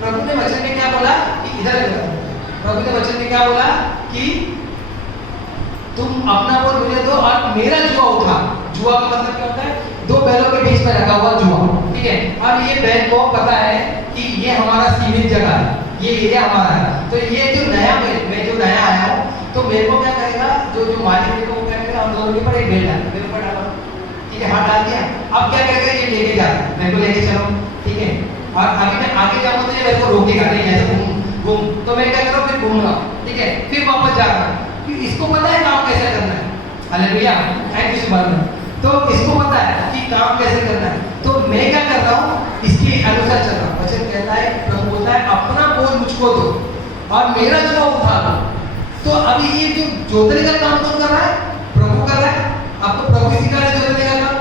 प्रभु ने वचन में क्या बोला कि इधर प्रभु ने वचन में क्या बोला कि तुम अपना बोल मुझे दो और मेरा जुआ उठा। जुआ का मतलब क्या होता है? 2 बैलों के बीच में रखा हुआ जुआ, ठीक है। अब ये बैल को पता है कि ये हमारा सीमित जगह है, ये एरिया हमारा है। तो ये जो नया मैं जो नया आया हूँ, तो मेरे को क्या करेगा? जो मालिक मेरे को क्या करेगा? हम दोनों के ऊपर एक बैल डाल, मेरे ऊपर डाला, ठीक है, हाथ डाल दिया। अब क्या करेगा? ये लेके जा, मेरे को लेके चलो, ठीक है। और अभी मैं आगे जाऊंगा तो ये मेरे को रोकेगा नहीं, ऐसे घूम, तो मैं क्या करूँ? फिर घूमूंगा, ठीक है, फिर वापस जाऊंगा। इसको पता है काम कैसे करना है। हालेलुया। थैंक यू सुभान। तो इसको पता है कि काम कैसे करना है। तो मैं क्या कर रहा हूँ? इसके अनुसार चल रहा। वचन कहता है, प्रभु बोलता है अपना बोझ मुझको दो और मेरा जुआ उठा लो। तो अभी ये जो जोतने का काम कौन कर रहा है? प्रभु कर रहा है। अब तो प्रभु सिखा रहे जोतने का काम।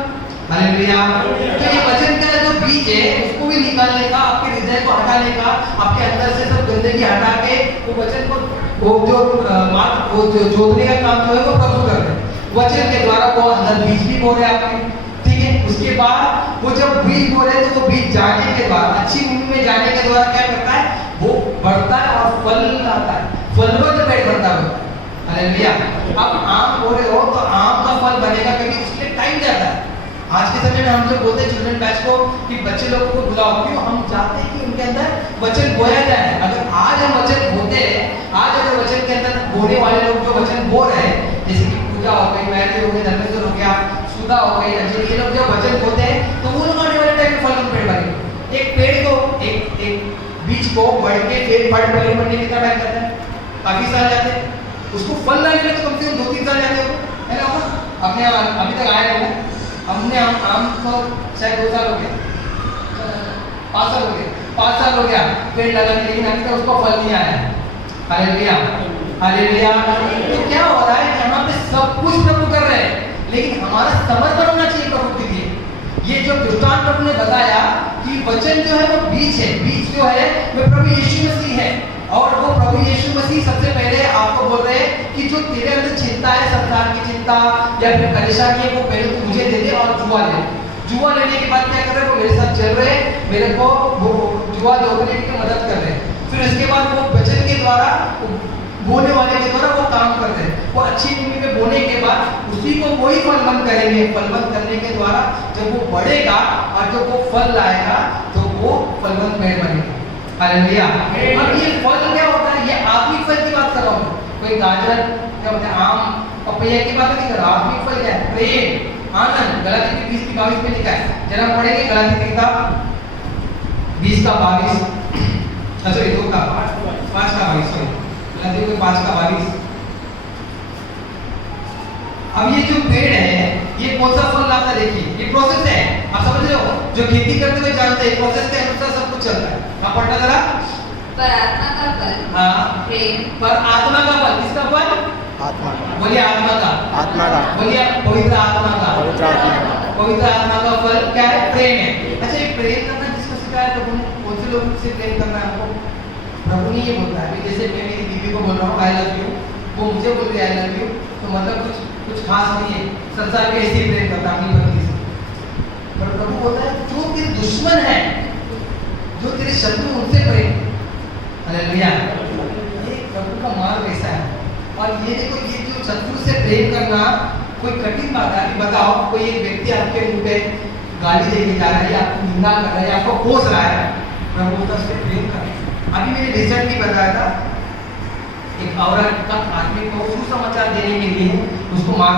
हालेलुया। तो ये वचन का जो बीज है उसको भी निकालने का, आपके हृदय को हटाने का, आपके अंदर से सब गंदगी हटा के वो वचन को वो जो जोतने का काम जो है वो प्रभु कर रहे हैं। वचन के द्वारा वो अंदर बीज भी बो रहे आपके, ठीक है। उसके बाद वो जब बीज बो रहे तो वो बीज जाने के द्वारा, अच्छी भूमि में जाने के द्वारा क्या करता है? वो बढ़ता है और फल आता है, फलवत पेड़ बढ़ता है। हालेलुया। अब आम बो रहे हो तो आम का फल बनेगा, क्योंकि उसके लिए टाइम जाता है। आज के समय में हम लोग बोलते हैं चिल्ड्रन बैच को कि बच्चे लोगों को बुलाओ, क्यों? हम चाहते हैं कि उनके अंदर वचन बोया जाए। अगर आज हम वचन बोते हैं, आज अगर वचन के अंदर बोने वाले लोग जो वचन बो रहे हैं, जैसे कि पूजा हो गई, मैरिज हो गई, धर्मेंद्र हो गया, सुधा हो गई, ये लोग जब वचन बोते हैं तो वो लोग आने वाले टाइम में फल पेड़ बनेंगे। एक पेड़ को एक बीज को बढ़ के फिर फल पेड़ बनने कितना टाइम जाता है? काफी साल जाते हैं। उसको फल लाने में तो कम से कम 2-3 साल जाते हो, है ना? अपने अभी तक आया नहीं। हमने आम को शायद 2 साल हो गया, 5 साल हो गए, 5 साल हो गया पेड़ लगाने, लेकिन अभी तक उसको फल नहीं आया। Hallelujah, hallelujah. तो क्या हो रहा है? यहाँ पे सब कुछ प्रभु कर रहे हैं, लेकिन हमारा समर्पण होना चाहिए प्रभु के लिए। ये जो दृष्टांत प्रभु ने बताया कि वचन जो है वो बीज है, बीज जो है वो प्रभु यीशु मसीह है। और वो प्रभु यीशु मसीह सबसे पहले आपको बोल रहे हैं कि जो तेरे अंदर चिंता है, संसार की चिंता या फिर परेशानी है, वो पहले तू मुझे दे दे और जुआ ले। जुआ लेने के बाद क्या कर रहे हैं? वो मेरे साथ चल रहे हैं, मेरे को वो जुआ जोतने की मदद कर रहे हैं। फिर उसके बाद वो वचन के द्वारा, बोने वाले के द्वारा वो काम कर रहे हैं। वो अच्छी भूमि में बोने के बाद उसी को वही फलवंत करेंगे। फलवंत करने के द्वारा जब वो बढ़ेगा और जब वो फल लाएगा तो वो फलवंत पेड़ बनेगा। हालेलुया। अब ये फल क्या होता है? ये आत्मिक फल की बात कर रहा हूँ। कोई गाजर क्या होता है, आम, पपैया की बात नहीं कर रहा। आत्मिक फल क्या है? प्रेम, आनंद। गलाती 20:22 में लिखा है, जरा पढ़ेंगे गलाती की किताब 20:22, सॉरी 2 का 5 का 22, सॉरी गलाती में 5 का 22। अब ये जो पेड़ है ये कौन सा फल लाता है? देखिए ये प्रोसेस है, आप समझ रहे हो? जो खेती करते हुए जानते हैं प्रोसेस के अनुसार सब कुछ चलता है। आप पढ़ना जरा। पर आत्मा का फल, हाँ, प्रेम। पर आत्मा का फल, किसका फल? आत्मा का। बोलिए आत्मा का। आत्मा का। बोलिए पवित्र आत्मा का। पवित्र आत्मा का। पवित्र आत्मा का फल क्या है? प्रेम है। अच्छा, ये प्रेम करना जिसको सिखाया प्रभु ने? कौन से लोगों से प्रेम करना है हमको? प्रभु ने ये बोलता है। जैसे मैं मेरी बीवी को बोल रहा हूँ आई लव यू, वो मुझे बोल रही है आई लव यू, तो मतलब कुछ खास नहीं है। संसार में ऐसे ही प्रेम करता अपनी पत्नी से। पर प्रभु बोलता है जो तेरे दुश्मन है, जो तेरे शत्रु, उनसे प्रेम। हालेलुया। ये प्रभु का मार्ग ऐसा है। और ये देखो, ये जो शत्रु से प्रेम करना कोई कठिन बात है। अभी बताओ, कोई एक व्यक्ति आपके मुंह पे गाली देके जा रहा है, आपको निंदा कर रहा है, आपको कोस रहा है, प्रभु बोलता है उससे प्रेम कर। अभी मैंने रिसेंटली बताया था, एक औरत का आदमी को सुसमाचार देने के लिए उसको मार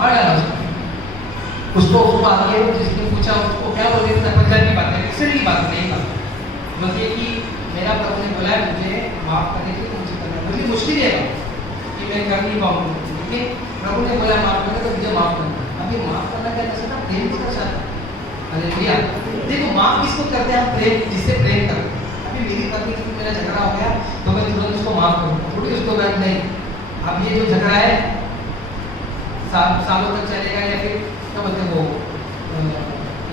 डाला उसको आगे जिसने पूछा उसको क्या बोल रहे थे? पंचायत की बात है, रिसेंट की बात नहीं बात, बोलती है कि मेरा प्रभु ने बोला है मुझे माफ करने के लिए, मुझे करना मुझे मुश्किल है कि मैं कर नहीं पाऊंगा, लेकिन प्रभु ने बोला माफ करने तो मुझे माफ करना। अभी माफ करना क्या दर्शाता? प्रेम को दर्शाता। हालेलुया। देखो माफ किसको करते हैं? हम प्रेम, जिससे प्रेम करते हैं। अभी मेरी पत्नी से मेरा झगड़ा हो गया तो मैं तुरंत उसको माफ करूँगा, थोड़ी उसको मैं नहीं। अब ये जो झगड़ा है सालों तक चलेगा या फिर क्या बोलते हैं वो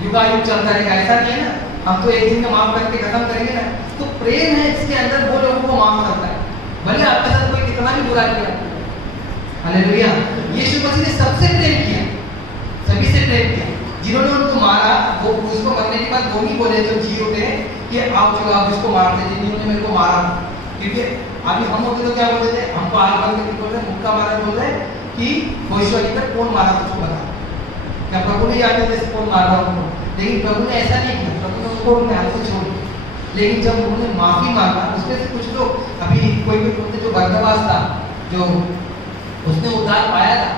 युगायुग चलता रहेगा, ऐसा नहीं है ना। हम तो एक दिन में माफ करके खत्म करेंगे ना। तो प्रेम है जिसके अंदर, वो लोगों को माफ करता है, भले आपके साथ कोई कितना भी बुरा किया। हालेलुया। यीशु मसीह ने सबसे प्रेम किया, सभी से प्रेम किया। जिन्होंने उनको मारा वो उसको मरने के बाद वो नहीं बोले जो जी उठे कि आओ चलो आप इसको मारते, जिन्होंने मेरे को मारा। क्योंकि अभी हम होते तो क्या बोलते थे? हमको आग बंद करके बोल रहे, मुक्का मारा बोल रहे कि भविष्यवाणी कर कौन मारा तुझको बता। क्या प्रभु ने याद है कौन मार रहा उनको? लेकिन प्रभु ने ऐसा नहीं किया, प्रभु ने उसको न्याय से छोड़ दिया। लेकिन जब उन्होंने माफी मांगा, उसमें से कुछ लोग अभी कोई बोलते जो बरनबास था, जो उसने उद्धार पाया था,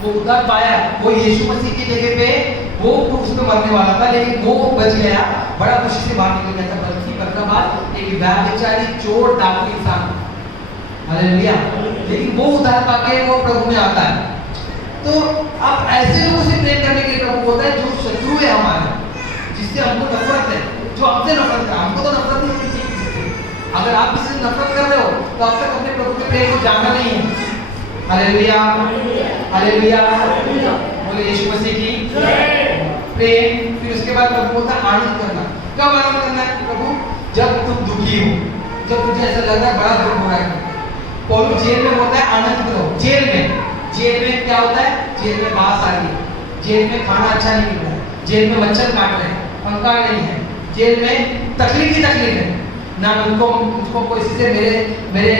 वो उद्धार पाया, वो यीशु मसीह की जगह पे वो उसमें मरने वाला था, लेकिन वो बच गया, बड़ा खुशी से बाहर निकल गया था। बल्कि बरनबास एक व्यभिचारी, चोर, डाकू इंसान। हालेलुया। लेकिन वो उद्धार पाके वो प्रभु में आता है। तो आप ऐसे लोगों से प्रेम करने के लिए प्रभु बोलता है जो शत्रु है हमारे, जिससे हमको नफरत है, जो हमसे नफरत कर, हमको तो नफरत नहीं होनी चाहिए किसी से। अगर आप किसी से नफरत कर रहे हो तो अब तक अपने प्रभु के प्रेम को जाना नहीं है। हालेलुया, हालेलुया, बोले यीशु मसीह की प्रेम। फिर उसके बाद प्रभु बोलता है आनंद करना। कब आनंद करना है प्रभु? जब तुम दुखी हो, जब तुझे ऐसा लग रहा है बड़ा दुख हो रहा है। पौलुस जेल में बोलता है आनंद करो। जेल में क्या होता है? जेल में बास आ रही है, जेल में खाना अच्छा नहीं मिल रहा है, जेल में मच्छर काट रहे हैं, पंखा नहीं है, जेल में तकलीफ है, ना मुझको किसी से मेरे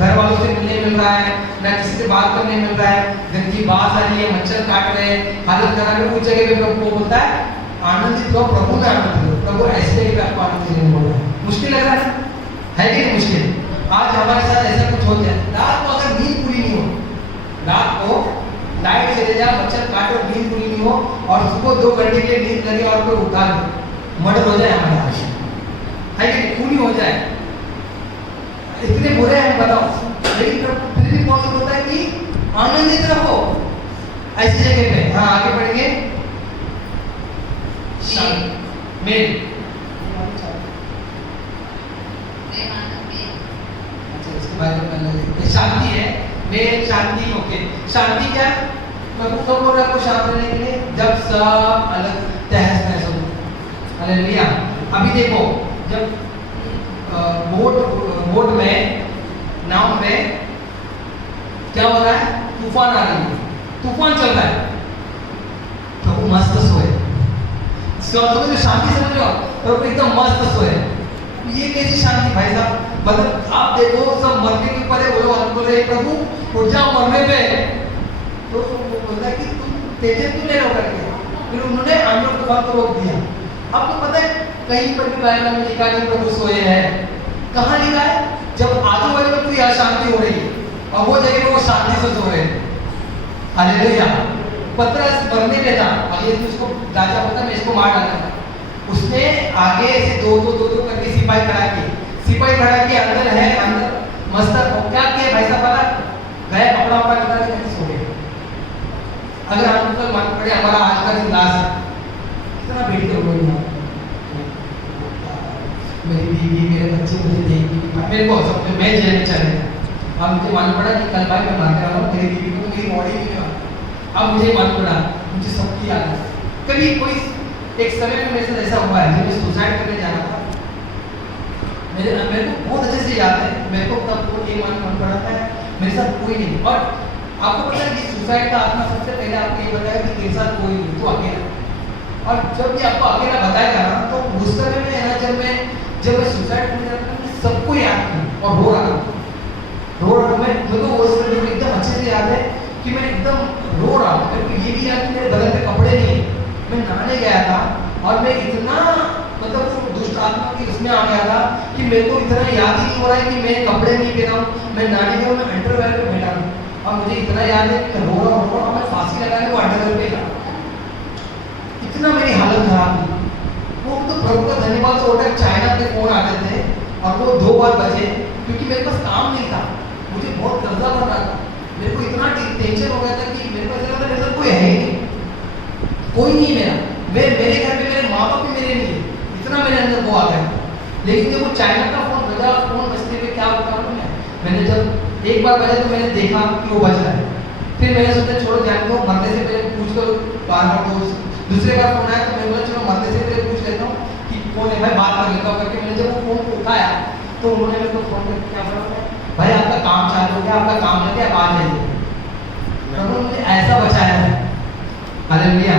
घर वालों से मिलने मिल रहा है, ना किसी से बात करने मिल रहा है, गंदी बास आ रही है, मच्छर काट रहे हैं, हालत खराब है। उस जगह पे प्रभु बोलता है आनंदित हो, प्रभु में आनंदित हो। प्रभु ऐसे ही आपको आनंद देने बोल रहा है। मुश्किल लग रहा है कि नहीं मुश्किल? आज हमारे साथ ऐसा कुछ हो जाए, रात को अगर नींद पूरी नहीं हो, रात को लाइट चले जाए, मच्छर काटे और नींद पूरी नहीं हो, और सुबह 2 घंटे के लिए नींद लगे और कोई उठा दे, मर्डर हो जाए हमारे हाथ है कि खूनी हो जाए, इतने बुरे हैं बताओ। लेकिन फिर भी कौन सा होता है कि आनंदित रहो ऐसी जगह पे। हाँ आगे बढ़ेंगे। मेल शांति है, मेल शांति। ओके, शांति क्या? प्रभु कब बोल रहा है आपको शांत रहने के लिए? जब सब अलग तहस नहस हो। हालेलुया। अभी देखो, जब बोट में, नाव में क्या हो रहा है? तूफान आ रही है, तूफान चल रहा है, प्रभु मस्त सोए। समझ शांति समझ लो, प्रभु एकदम मस्त सोए। ये कैसी शांति भाई साहब? मतलब आप देखो सब मरने के ऊपर है, बोलो हम बोल रहे प्रभु उठ जाओ मरने पे, तो वो बोलता है कि तुम टेंशन क्यों ले रहे हो करके। फिर उन्होंने हम लोग को बात रोक दिया। आपको पता है कहीं पर भी बाइबल में लिखा है प्रभु सोए है? कहाँ लिखा है? जब आजू बाजू में पूरी अशांति हो रही है और वो जगह पे वो शांति से सो रहे हैं। हालेलुया। पतरस मरने पे था और ये उसको राजा बोलता मैं इसको मार डालूंगा। उसने आगे ऐसे दो करके सिपाही खड़ा किए, अंदर है, अंदर मस्तक हो क्या किया भाई साहब? वाला गए कपड़ा उपड़ा निकाल के सो गए। अगर हम लोग मान पड़े हमारा आज का दिन लास्ट है, कितना भेड़ के कोई नहीं, मेरी बीवी मेरे बच्चे मुझे देख मेरे को सब मैं जेल में चले गया। अब मुझे मालूम पड़ा कि कल भाई मैं मारने वाला हूँ, मेरी बीवी को मेरी बॉडी भी नहीं मार। अब मुझे मालूम पड़ा, मुझे सबकी याद है। कभी कोई एक समय में मेरे साथ ऐसा हुआ है जब मैं सुसाइड करने जाना था। मेरे को बहुत अच्छे से याद है, मेरे को तब वो ये मन पड़ा था मेरे साथ कोई नहीं। और आपको पता है कि सुसाइड का आत्मा सबसे पहले आपको ये बताया कि तेरे साथ कोई नहीं, तो अकेला। और जब भी आपको अकेला बताएगा ना, तो उस समय में ना जब मैं सुसाइड करने जाता था, सबको याद किया और रो रहा था। मैं मेरे को वो एकदम अच्छे से याद है कि मैं एकदम रो रहा हूँ। मेरे को ये भी याद कि मेरे बदन में कपड़े नहीं है, मैं नहाने गया था और मैं इतना मतलब वो दुष्ट आत्मा की उसमें आ गया था कि मेरे को इतना याद ही नहीं हो रहा है कि मैं कपड़े नहीं पहना हूँ, मैं नहाने गया, मैं अंडरवेयर पे बैठा हूँ। और मुझे इतना याद है कि मैं रो रहा हूँ, मैं फांसी लगा के वो अंडरवेयर पे था। इतना मेरी हालत खराब थी। वो तो प्रभु का धन्यवाद होता है, चाइना के फोन आते थे और वो 2 बार बजे, क्योंकि मेरे पास काम नहीं था, मुझे बहुत कर्जा भर रहा था। मेरे को इतना टेंशन हो गया था कि मेरे पास लगा था मेरे साथ कोई है ही नहीं, कोई नहीं मेरा। मेरे घर पे मेरे माँ बाप भी मेरे नहीं है, इतना मेरे अंदर वो आ गया। लेकिन जब वो चाइना का फोन बजा, फोन बजते हुए क्या होता है, मैंने जब एक बार बजा तो मैंने देखा कि वो बज रहा है। फिर मैंने सोचा छोड़ो जान को, मरने से पहले पूछ कर बार दूसरे बार फोन आया तो मैंने बोला चलो मरने से पहले पूछ लेता हूँ कि कौन है भाई, बात कर लेता हूँ करके। मैंने जब वो फोन को उठाया तो उन्होंने मेरे को फोन करके क्या बोला, भाई आपका काम चालू हो गया, आपका काम है क्या, आप आ जाइए। प्रभु मुझे ऐसा बचाया है। हालेलुया।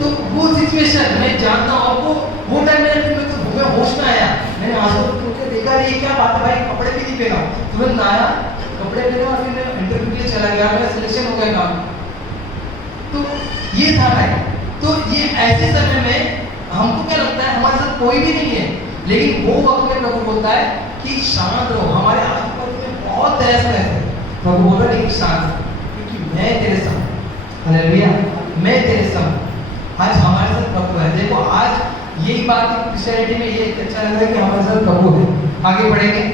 तो वो सिचुएशन मैं जानता हूँ, वो टाइम मेरे को होश में आया, मैंने आंसू उनके देखा ये क्या बात है भाई, कपड़े भी नहीं पहना, तुरंत नहाया, कपड़े पहना और फिर मैं इंटरव्यू के लिए चला गया, मेरा सिलेक्शन हो गया काम। तो ये था टाइम। तो ये ऐसे समय में हमको क्या लगता है हमारे साथ कोई भी नहीं है, लेकिन वो वक्त में प्रभु बोलता है कि शांत रहो। हमारे आस पास में बहुत तहस नहस है, प्रभु बोल रहा है कि शांत, क्योंकि मैं तेरे साथ। हालेलुया, मैं तेरे साथ। आज हमारे साथ प्रभु है। देखो आज यही बात क्रिश्चियनिटी में ये अच्छा लग रहा है कि हमारे साथ प्रभु है। आगे बढ़ेंगे।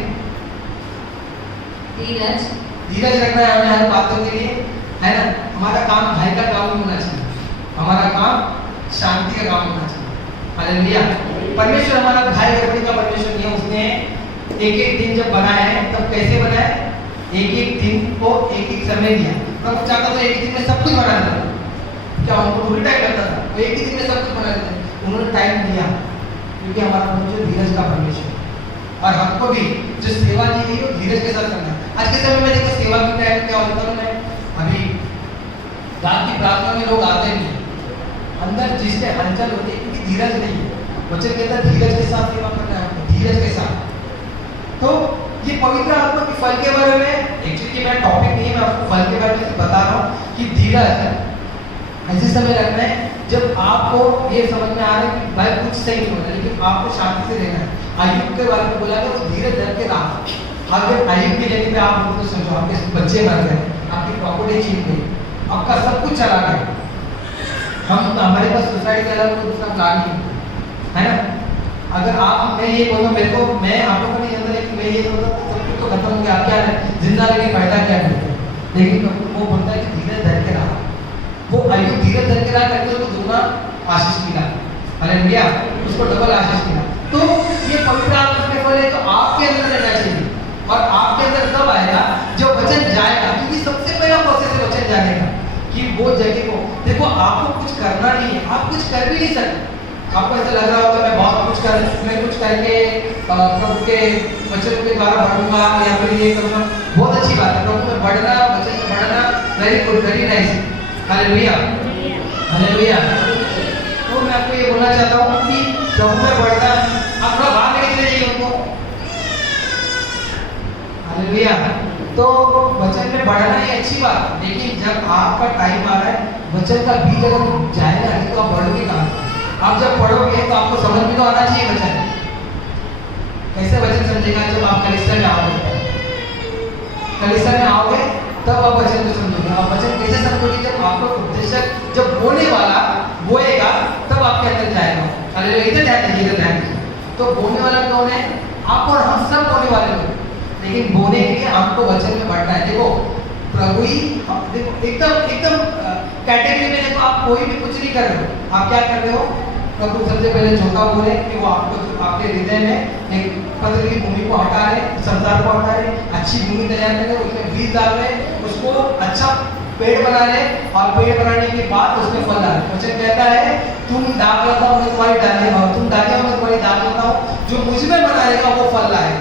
धीरज रखना है हमें हर बातों के लिए, है ना। हमारा काम भय का काम नहीं होना चाहिए, हमारा काम शांति का काम होना चाहिए। हालेलुया। परमेश्वर हमारा घाय गड़बड़ी का परमेश्वर नहीं है। उसने एक एक दिन जब बनाया है तब कैसे बनाया, एक एक दिन को एक एक समय दिया। प्रभु चाहता तो एक ही दिन में सब कुछ बना देता, क्या उनको उल्टा ही करता था, वो एक ही दिन में सब कुछ बना देते। उन्होंने टाइम दिया क्योंकि हमारा परमेश्वर धीरज का परमेश्वर है। और हमको भी जो सेवा दी गई है वो धीरज के साथ करना है। आज के समय में देखो सेवा के टाइम क्या होता है, अभी रात की प्रार्थना में लोग आते नहीं, अंदर जिससे हलचल होती है क्योंकि धीरज नहीं है। वचन कहता है धीरज के साथ सेवा करना है, धीरज के साथ। तो ये पवित्र आत्मा के फल के बारे में एक्चुअली मेरा टॉपिक नहीं है, मैं आपको फल के बारे में बता रहा हूँ कि धीरज ऐसे समय रखना है जब आपको ये समझ में आ रहा है कि भाई कुछ सही नहीं हो रहा, लेकिन आपको शांति से रहना है। आयुब के बारे में बोला कि वो धीरज धर के रहा। अगर आयुब की जगह पे आप उनको सोचो, आपके बच्चे मर गए, आपकी प्रॉपर्टी छीन गई, आपका सब कुछ चला गया, हम हमारे पास सुसाइड के अलावा कोई दूसरा प्लान नहीं है ना। अगर आप मैं ये बोलूँ मेरे को, मैं आप लोगों को नहीं जानता, लेकिन मैं ये बोलता सब कुछ तो खत्म हो गया, आप क्या है जिंदा रहने फायदा क्या है। लेकिन वो बोलता है कि धीरज धर के रहा। वो आयु धीरज धर के रहा करके उसको दुगना आशीष मिला, हालेलुया, उसको डबल आशीष मिला। तो ये पवित्र आत्मा के फल है तो आपके अंदर रहना चाहिए, और आपके अंदर तब आएगा जब वचन जाएगा, क्योंकि सबसे पहला प्रोसेस है वचन जाने का कि वो जगह को देखो। आपको कुछ करना नहीं है, आप कुछ कर भी नहीं सकते। आपको ऐसा लग रहा होगा मैं बहुत कुछ कर, मैं कुछ करके प्रभु के वचन के द्वारा बढ़ूंगा या फिर ये करूंगा, बहुत अच्छी बात है। प्रभु में बढ़ना, वचन में बढ़ना, very good, very nice, hallelujah, hallelujah. तो मैं आपको ये बोलना चाहता हूँ कि प्रभु में बढ़ना, आप थोड़ा बाहर लेके चले जाइए उनको, हालेलुया। तो वचन में बढ़ना ये अच्छी बात है, लेकिन जब आपका टाइम आ रहा है वचन का बीज अगर जाएगा नहीं तो आप बढ़ोगे कहाँ। आप जब पढ़ोगे तो आपको समझ में तो आना चाहिए वचन। कैसे वचन समझेगा, जब आप कलीसिया में आओगे, कलीसिया में आओगे तब आप वचन को समझोगे। आप वचन कैसे समझोगे, जब आपको उपदेशक जब बोलने वाला बोएगा तब आपके अंदर जाएगा। हालेलुया, इधर ध्यान दीजिए, इधर ध्यान दीजिए। तो बोलने वाला कौन है, आप और हम सब बोलने वाले लोग, लेकिन बोलने के लिए हमको वचन में बढ़ना है। देखो प्रभु ही, देखो एकदम एकदम कैटेगरी में देखो, आप कोई भी कुछ नहीं कर रहे हो, आप क्या कर रहे हो। प्रभु सबसे पहले झोंका बोले कि वो आपको आपके हृदय में एक पथरीली भूमि को हटा रहे, संसार को हटा रहे, अच्छी भूमि तैयार कर रहे, उसमें बीज डाल रहे, उसको अच्छा पेड़ बना रहे, और पेड़ बनाने के बाद उसमें फल डाल रहे। वचन कहता है तुम दाग लगाओ मैं तुम्हारी डालें, और तुम डालियों में तुम्हारी दाग लगाओ, जो मुझ में बनाएगा वो फल लाएगा।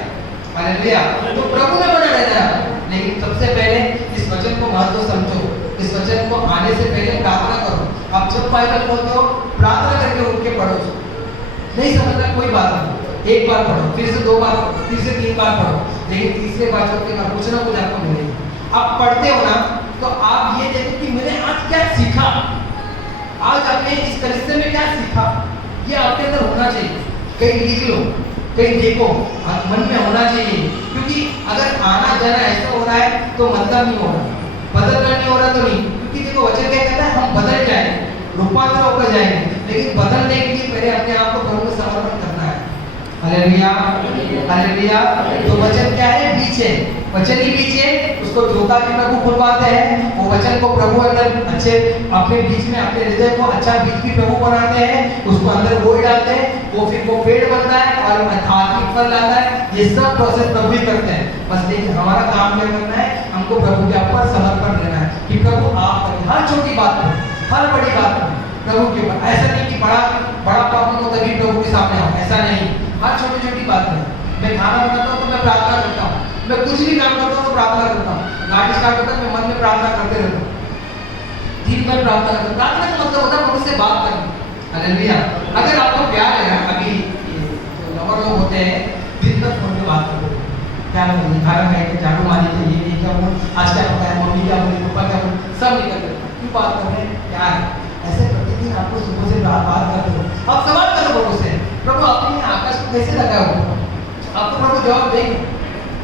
हालेलुया। तो प्रभु में बना रहना है, लेकिन सबसे पहले इस वचन को महत्व समझो। इस वचन को आने से पहले प्रार्थना करो। आप जब बाइबल खोलते हो प्रार्थना करके उठ के पढ़ो। नहीं समझना कोई बात नहीं, एक बार पढ़ो, फिर से 2 बार पढ़ो, फिर से 3 बार पढ़ो, लेकिन तीसरे बार चौथे बार कुछ ना कुछ आपको मिलेगा। आप पढ़ते हो ना तो आप ये देखो कि मैंने आज क्या सीखा, आज आपने इस कलीसिया में क्या सीखा, ये आपके अंदर होना चाहिए। कहीं लिख लो, कहीं देखो, मन में होना चाहिए। क्योंकि अगर आना जाना ऐसा हो रहा है तो मतलब नहीं हो रहा, बदलना नहीं हो रहा तो नहीं। क्योंकि देखो वचन क्या कहता है, हम बदल जाएंगे, रूपांतर होकर जाएंगे, लेकिन बदलने के लिए पहले अपने आप को प्रभु में समर्पण करना है। Hallelujah, hallelujah. तो वचन क्या है, बीज है, वचन ही बीज है, उसको जोता के प्रभु खुलवाते हैं। वो वचन को प्रभु अंदर अच्छे अपने बीच में, अपने हृदय को अच्छा बीज भी प्रभु बनाते हैं, उसको अंदर बोई डालते हैं, वो फिर वो पेड़ बनता है और आत्मिक फल लाता है। ये सब प्रोसेस प्रभु ही करते हैं। बस लेकिन हमारा काम क्या करना है, हमको प्रभु के ऊपर समर्पण रहना है कि प्रभु आप हर छोटी बात पर, हर बड़ी बात पर प्रभु के ऊपर। ऐसा नहीं कि बड़ा प्रॉब्लम हो तभी प्रभु के सामने आओ, ऐसा नहीं। हर छोटी छोटी बात है। मैं खाना बनाता हूँ तो मैं प्रार्थना करता हूँ, मैं कुछ भी काम करता हूँ तो प्रार्थना करता हूँ, गाड़ी स्टार्ट करता हूँ मैं मन में प्रार्थना करते रहता हूँ, दिन भर प्रार्थना करता हूँ। प्रार्थना का मतलब होता है प्रभु से बात करना। हालेलुया। अगर आपको प्यार है ना, अभी जो लवर लोग होते हैं दिन भर फोन पे बात करते हैं, क्या बोलूँ, खाना खाए थे, झाड़ू मारी थे, ये नहीं क्या बोलूँ, आज क्या पता है, मम्मी क्या बोली, पापा क्या बोली, सब निकल गए। क्यों बात कर रहे हैं, क्या है, ऐसे प्रतिदिन आपको सुबह से बात करते हो। आप सवाल करो प्रभु से, प्रभु आपने आकाश को कैसे लगा हो, आपको प्रभु जवाब देंगे।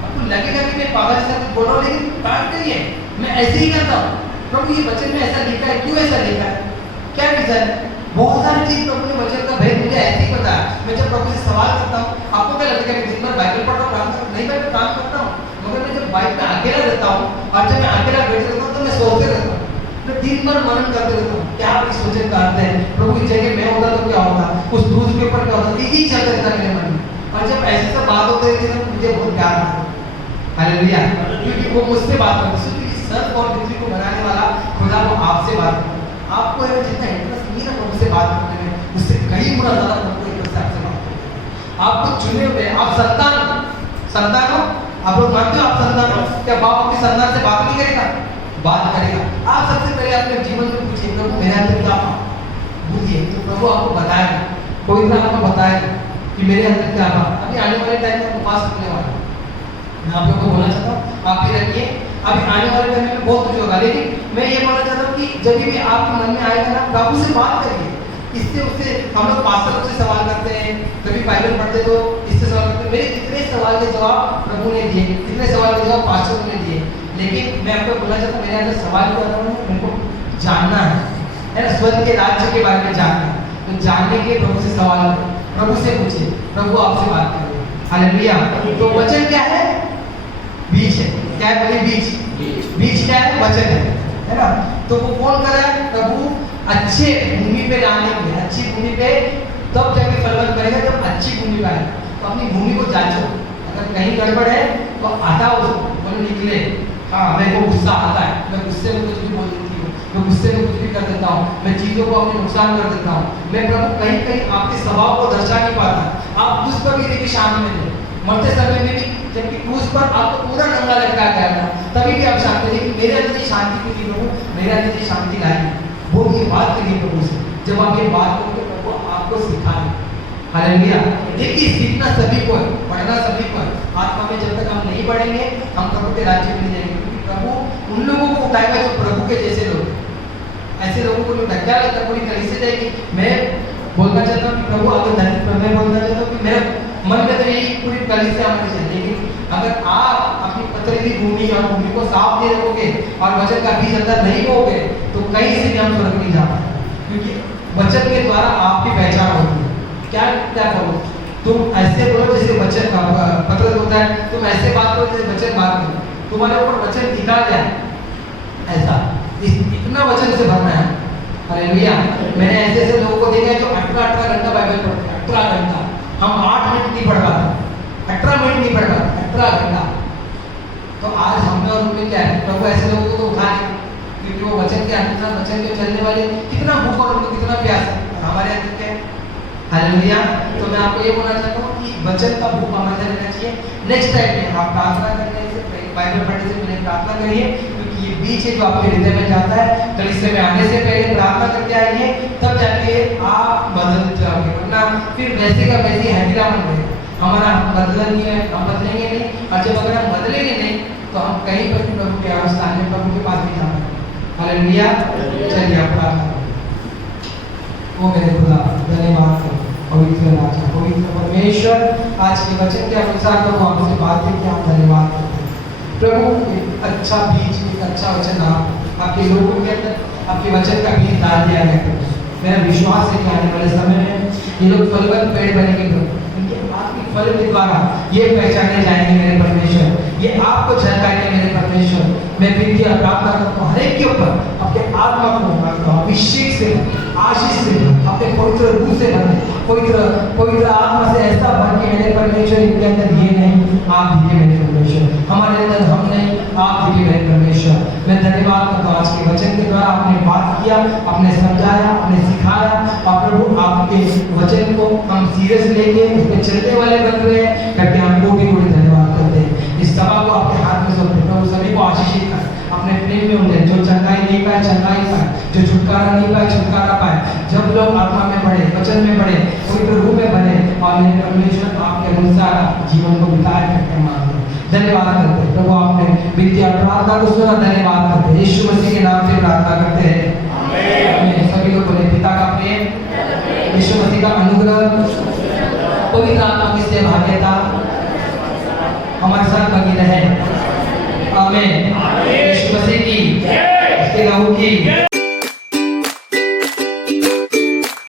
आपको लगेगा कि मैं पागल जैसा कुछ बोल रहा हूँ, लेकिन बात नहीं है, मैं ऐसे ही करता हूँ। प्रभु ये वचन में ऐसा लिखा है, क्यों ऐसा लिखा है, क्या रीजन है। बहुत सारी चीज प्रभु ने वचन का भेद मुझे ऐसे ही पता है। मैं जब प्रभु से सवाल करता हूँ, आपको क्या लगता है कि दिन भर बाइबल पढ़ रहा हूँ, प्रार्थना नहीं, मैं काम करता हूँ, मगर मैं जब बाइक में अकेला रहता हूँ और जब मैं अकेला बैठे रहता हूँ तो मैं सोचते रहता हूँ, मैं दिन भर मनन करते रहता हूँ, क्या इस वचन का अर्थ है, प्रभु की जगह मैं होता तो क्या होगा, उस दूध के ऊपर क्या होता था, यही चलता रहता मेरे मन में। और जब ऐसे सब बात होते रहती है तो मुझे बहुत प्यार आता है, हालेलुया, क्योंकि वो मुझसे बात करते हैं। क्योंकि सर्फ और पृथ्वी को बनाने वाला खुदा वो आपसे बात करता है। आपको है जितना इंटरेस्ट नहीं है ना मुझसे बात करने में, उससे कहीं गुना ज़्यादा आपको इंटरेस्ट है आपसे बात करने में। आपको चुने हुए, आप संतान हो, आप लोग मानते हो आप संतान हो? क्या बाप अपनी संतान से बात नहीं करेगा? बात करेगा। आप सबसे पहले अपने जीवन में पूछिए, प्रभु मेरे अंदर क्या पाप बुझिए, तो प्रभु आपको बताएगा, कोई ना आपको बताएगा कि मेरे अंदर क्या पाप। अभी आने वाले टाइम में आपको पास करने वाला, मैं आप लोगों को बोलना चाहता हूँ, आप भी रखिए। अभी आने वाले टाइम में बहुत कुछ होगा, लेकिन मैं ये बोलना चाहता हूँ कि जब भी आपके मन में आएगा ना, प्रभु से बात करिए। इससे उससे हम लोग पास्टर से सवाल करते हैं, कभी बाइबल पढ़ते तो इससे सवाल करते हैं। मेरे कितने सवाल के जवाब प्रभु ने दिए, कितने सवाल के जवाब पास्टर ने दिए, लेकिन मैं आपको बोलना चाहता हूँ मेरे अंदर सवाल क्या है, मेरे को जानना है ना, स्वर्ग के राज्य के बारे में जानना है। तो जानने के प्रभु से सवाल करो, प्रभु से पूछिए, प्रभु आपसे बात करें। हालेलुया। तो वचन क्या है? बीज है। क्या है? बोलिए बीज। बीज क्या है? वचन है ना। तो वो कौन कर रहा है? प्रभु अच्छे भूमि पे लाने के लिए, अच्छी भूमि पे तब जाके फलवत करेगा जब अच्छी भूमि पे आए। तो अपनी भूमि को जांचो, अगर कहीं गड़बड़ है तो हटाओ उसको, बोलो निकले। हाँ, मेरे को गुस्सा आता है, मैं गुस्से में कुछ भी बोल देती हूँ, मैं गुस्से में कुछ भी कर देता हूँ, मैं चीज़ों को अपने नुकसान कर देता हूँ। मैं प्रभु कहीं कहीं आपके स्वभाव को दर्शा नहीं पाता। आप क्रूस पर भी देखिए, शांत में थे, मरते समय में भी, जबकि क्रूस पर आपको पूरा नंगा लटकाया गया था, तभी भी आप शांत थे। लेकिन मेरे अंदर ये शांति की थी प्रभु, मेरे अंदर ये शांति लाई, वो ये बात करिए प्रभु से। जब आप ये बात करोगे प्रभु आपको सिखाए। हालेलुया। देखिए सीखना सभी को है, पढ़ना सभी को है। आत्मा में जब तक हम नहीं बढ़ेंगे हम प्रभु के राज्य में नहीं जाएंगे, क्योंकि प्रभु उन लोगों को उठाएगा जो प्रभु के जैसे लोग। ऐसे लोगों को नहीं, क्या लगता है पूरी कलीसिया जाएगी। मैं बोलना चाहता हूँ कि प्रभु अगर मैं बोलना चाहता हूँ कि मेरा मन में तो यही पूरी कलीसिया हमारी चाहिए, लेकिन अगर आप अपनी पथरीली भूमि और भूमि को साफ नहीं रखोगे और वचन का बीज अंदर नहीं बोओगे तो कहीं से भी हम स्वर्ग नहीं जा पाएंगे, क्योंकि वचन के द्वारा आपकी पहचान होती है। क्या करो, तुम ऐसे बोलो जैसे वचन पत्र होता है, तुम ऐसे बात करो जैसे वचन बात करो, तुम्हारे ऊपर वचन दिखा जाए ऐसा, इतना वचन से भरना है। हालेलुया। मैंने ऐसे ऐसे लोगों को देखा है जो 18 घंटा बाइबल पढ़ते हैं, 18 घंटा। हम 8 मिनट नहीं पढ़ पाते, 18 मिनट नहीं पढ़ पाते, 18 घंटा। तो आज हम में और उनमें क्या है? प्रभु ऐसे लोगों को तो उठा ले, क्योंकि वो वचन के अनुसार, वचन के चलने वाले, कितना भूख और उनको कितना प्यास है, हमारे अंदर क्या है? हालेलुया। तो मैं आपको ये बोलना चाहता हूँ कि वचन का भूख हमारे अंदर रहना चाहिए। नेक्स्ट टाइम में आप प्रार्थना करने से, बाइबल पढ़ने से पहले प्रार्थना करिए, क्योंकि ये बीज है जो आपके हृदय में जाता है। कलीसिया में आने से पहले प्रार्थना करके आइए, तब जाके आप बदल जाओगे, वरना फिर वैसे का वैसे हकीरा बन गए। हमारा बदलन नहीं है, हम बदलेंगे नहीं, और जब अगर हम बदलेंगे नहीं तो हम कहीं पर भी प्रभु के आस्थान में, प्रभु के पास नहीं जा पाएंगे। हालेलुया। चलिए आप प्रार्थना करें। ओ मेरे खुदा, धन्यवाद करो पवित्र राजा, पवित्र परमेश्वर, आज के वचन के अनुसार प्रभु हमसे बात करके हम धन्यवाद करते हैं। प्रभु एक अच्छा बीज, एक अच्छा वचन आपके लोगों के अंदर, आपके वचन का बीज डाल दिया गया। मेरा विश्वास है कि आने वाले समय में ये लोग फलवत पेड़ बनेंगे प्रभु, इनके आपके फल के द्वारा ये पहचाने जाएंगे मेरे परमेश्वर, ये आपको झलकाएंगे मेरे परमेश्वर। मैं विनती और प्रार्थना करता हूँ हर एक के ऊपर अपने आत्मा को अभिषेक से, आशीष से, अपने पवित्र रूह से भर, पवित्र आत्मा से ऐसा भर के मेरे परमेश्वर इनके अंदर ये नहीं आप दीजिए मेरे परमेश्वर, हमारे अंदर हम नहीं आप दीजिए मेरे परमेश्वर। मैं धन्यवाद करता हूँ आज के वचन के द्वारा आपने बात किया, आपने समझाया, आपने सिखाया, और प्रभु आपके वचन को हम सीरियस लेके उस पर चलने वाले बन रहे हैं, करके हम कोटि धन्यवाद करते हैं। इस सभा को आपके हाथ में सौंपते प्रभु, सभी को आशीषित कर, अपने प्रेम में उन्हें, जो चंगाई नहीं पाए चंगाई पाए, जो छुटकारा नहीं पाए छुटकारा पाए। जब लोग आत्मा में बढ़े, वचन में बढ़े, पवित्र रूप में बने, और मेरे परमेश्वर आपके अनुसार जीवन को बिताए करके मांगते। धन्यवाद करते हैं प्रभु, आपने विनती और प्रार्थना को सुना। धन्यवाद करते हैं, यीशु मसीह के नाम से प्रार्थना करते हैं, आमीन। सभी लोग बोले, पिता का प्रेम, यीशु मसीह का अनुग्रह, पवित्र आत्मा की सहभागिता हमारे साथ बनी रहे। आमीन। यीशु मसीह की, उसके लहू की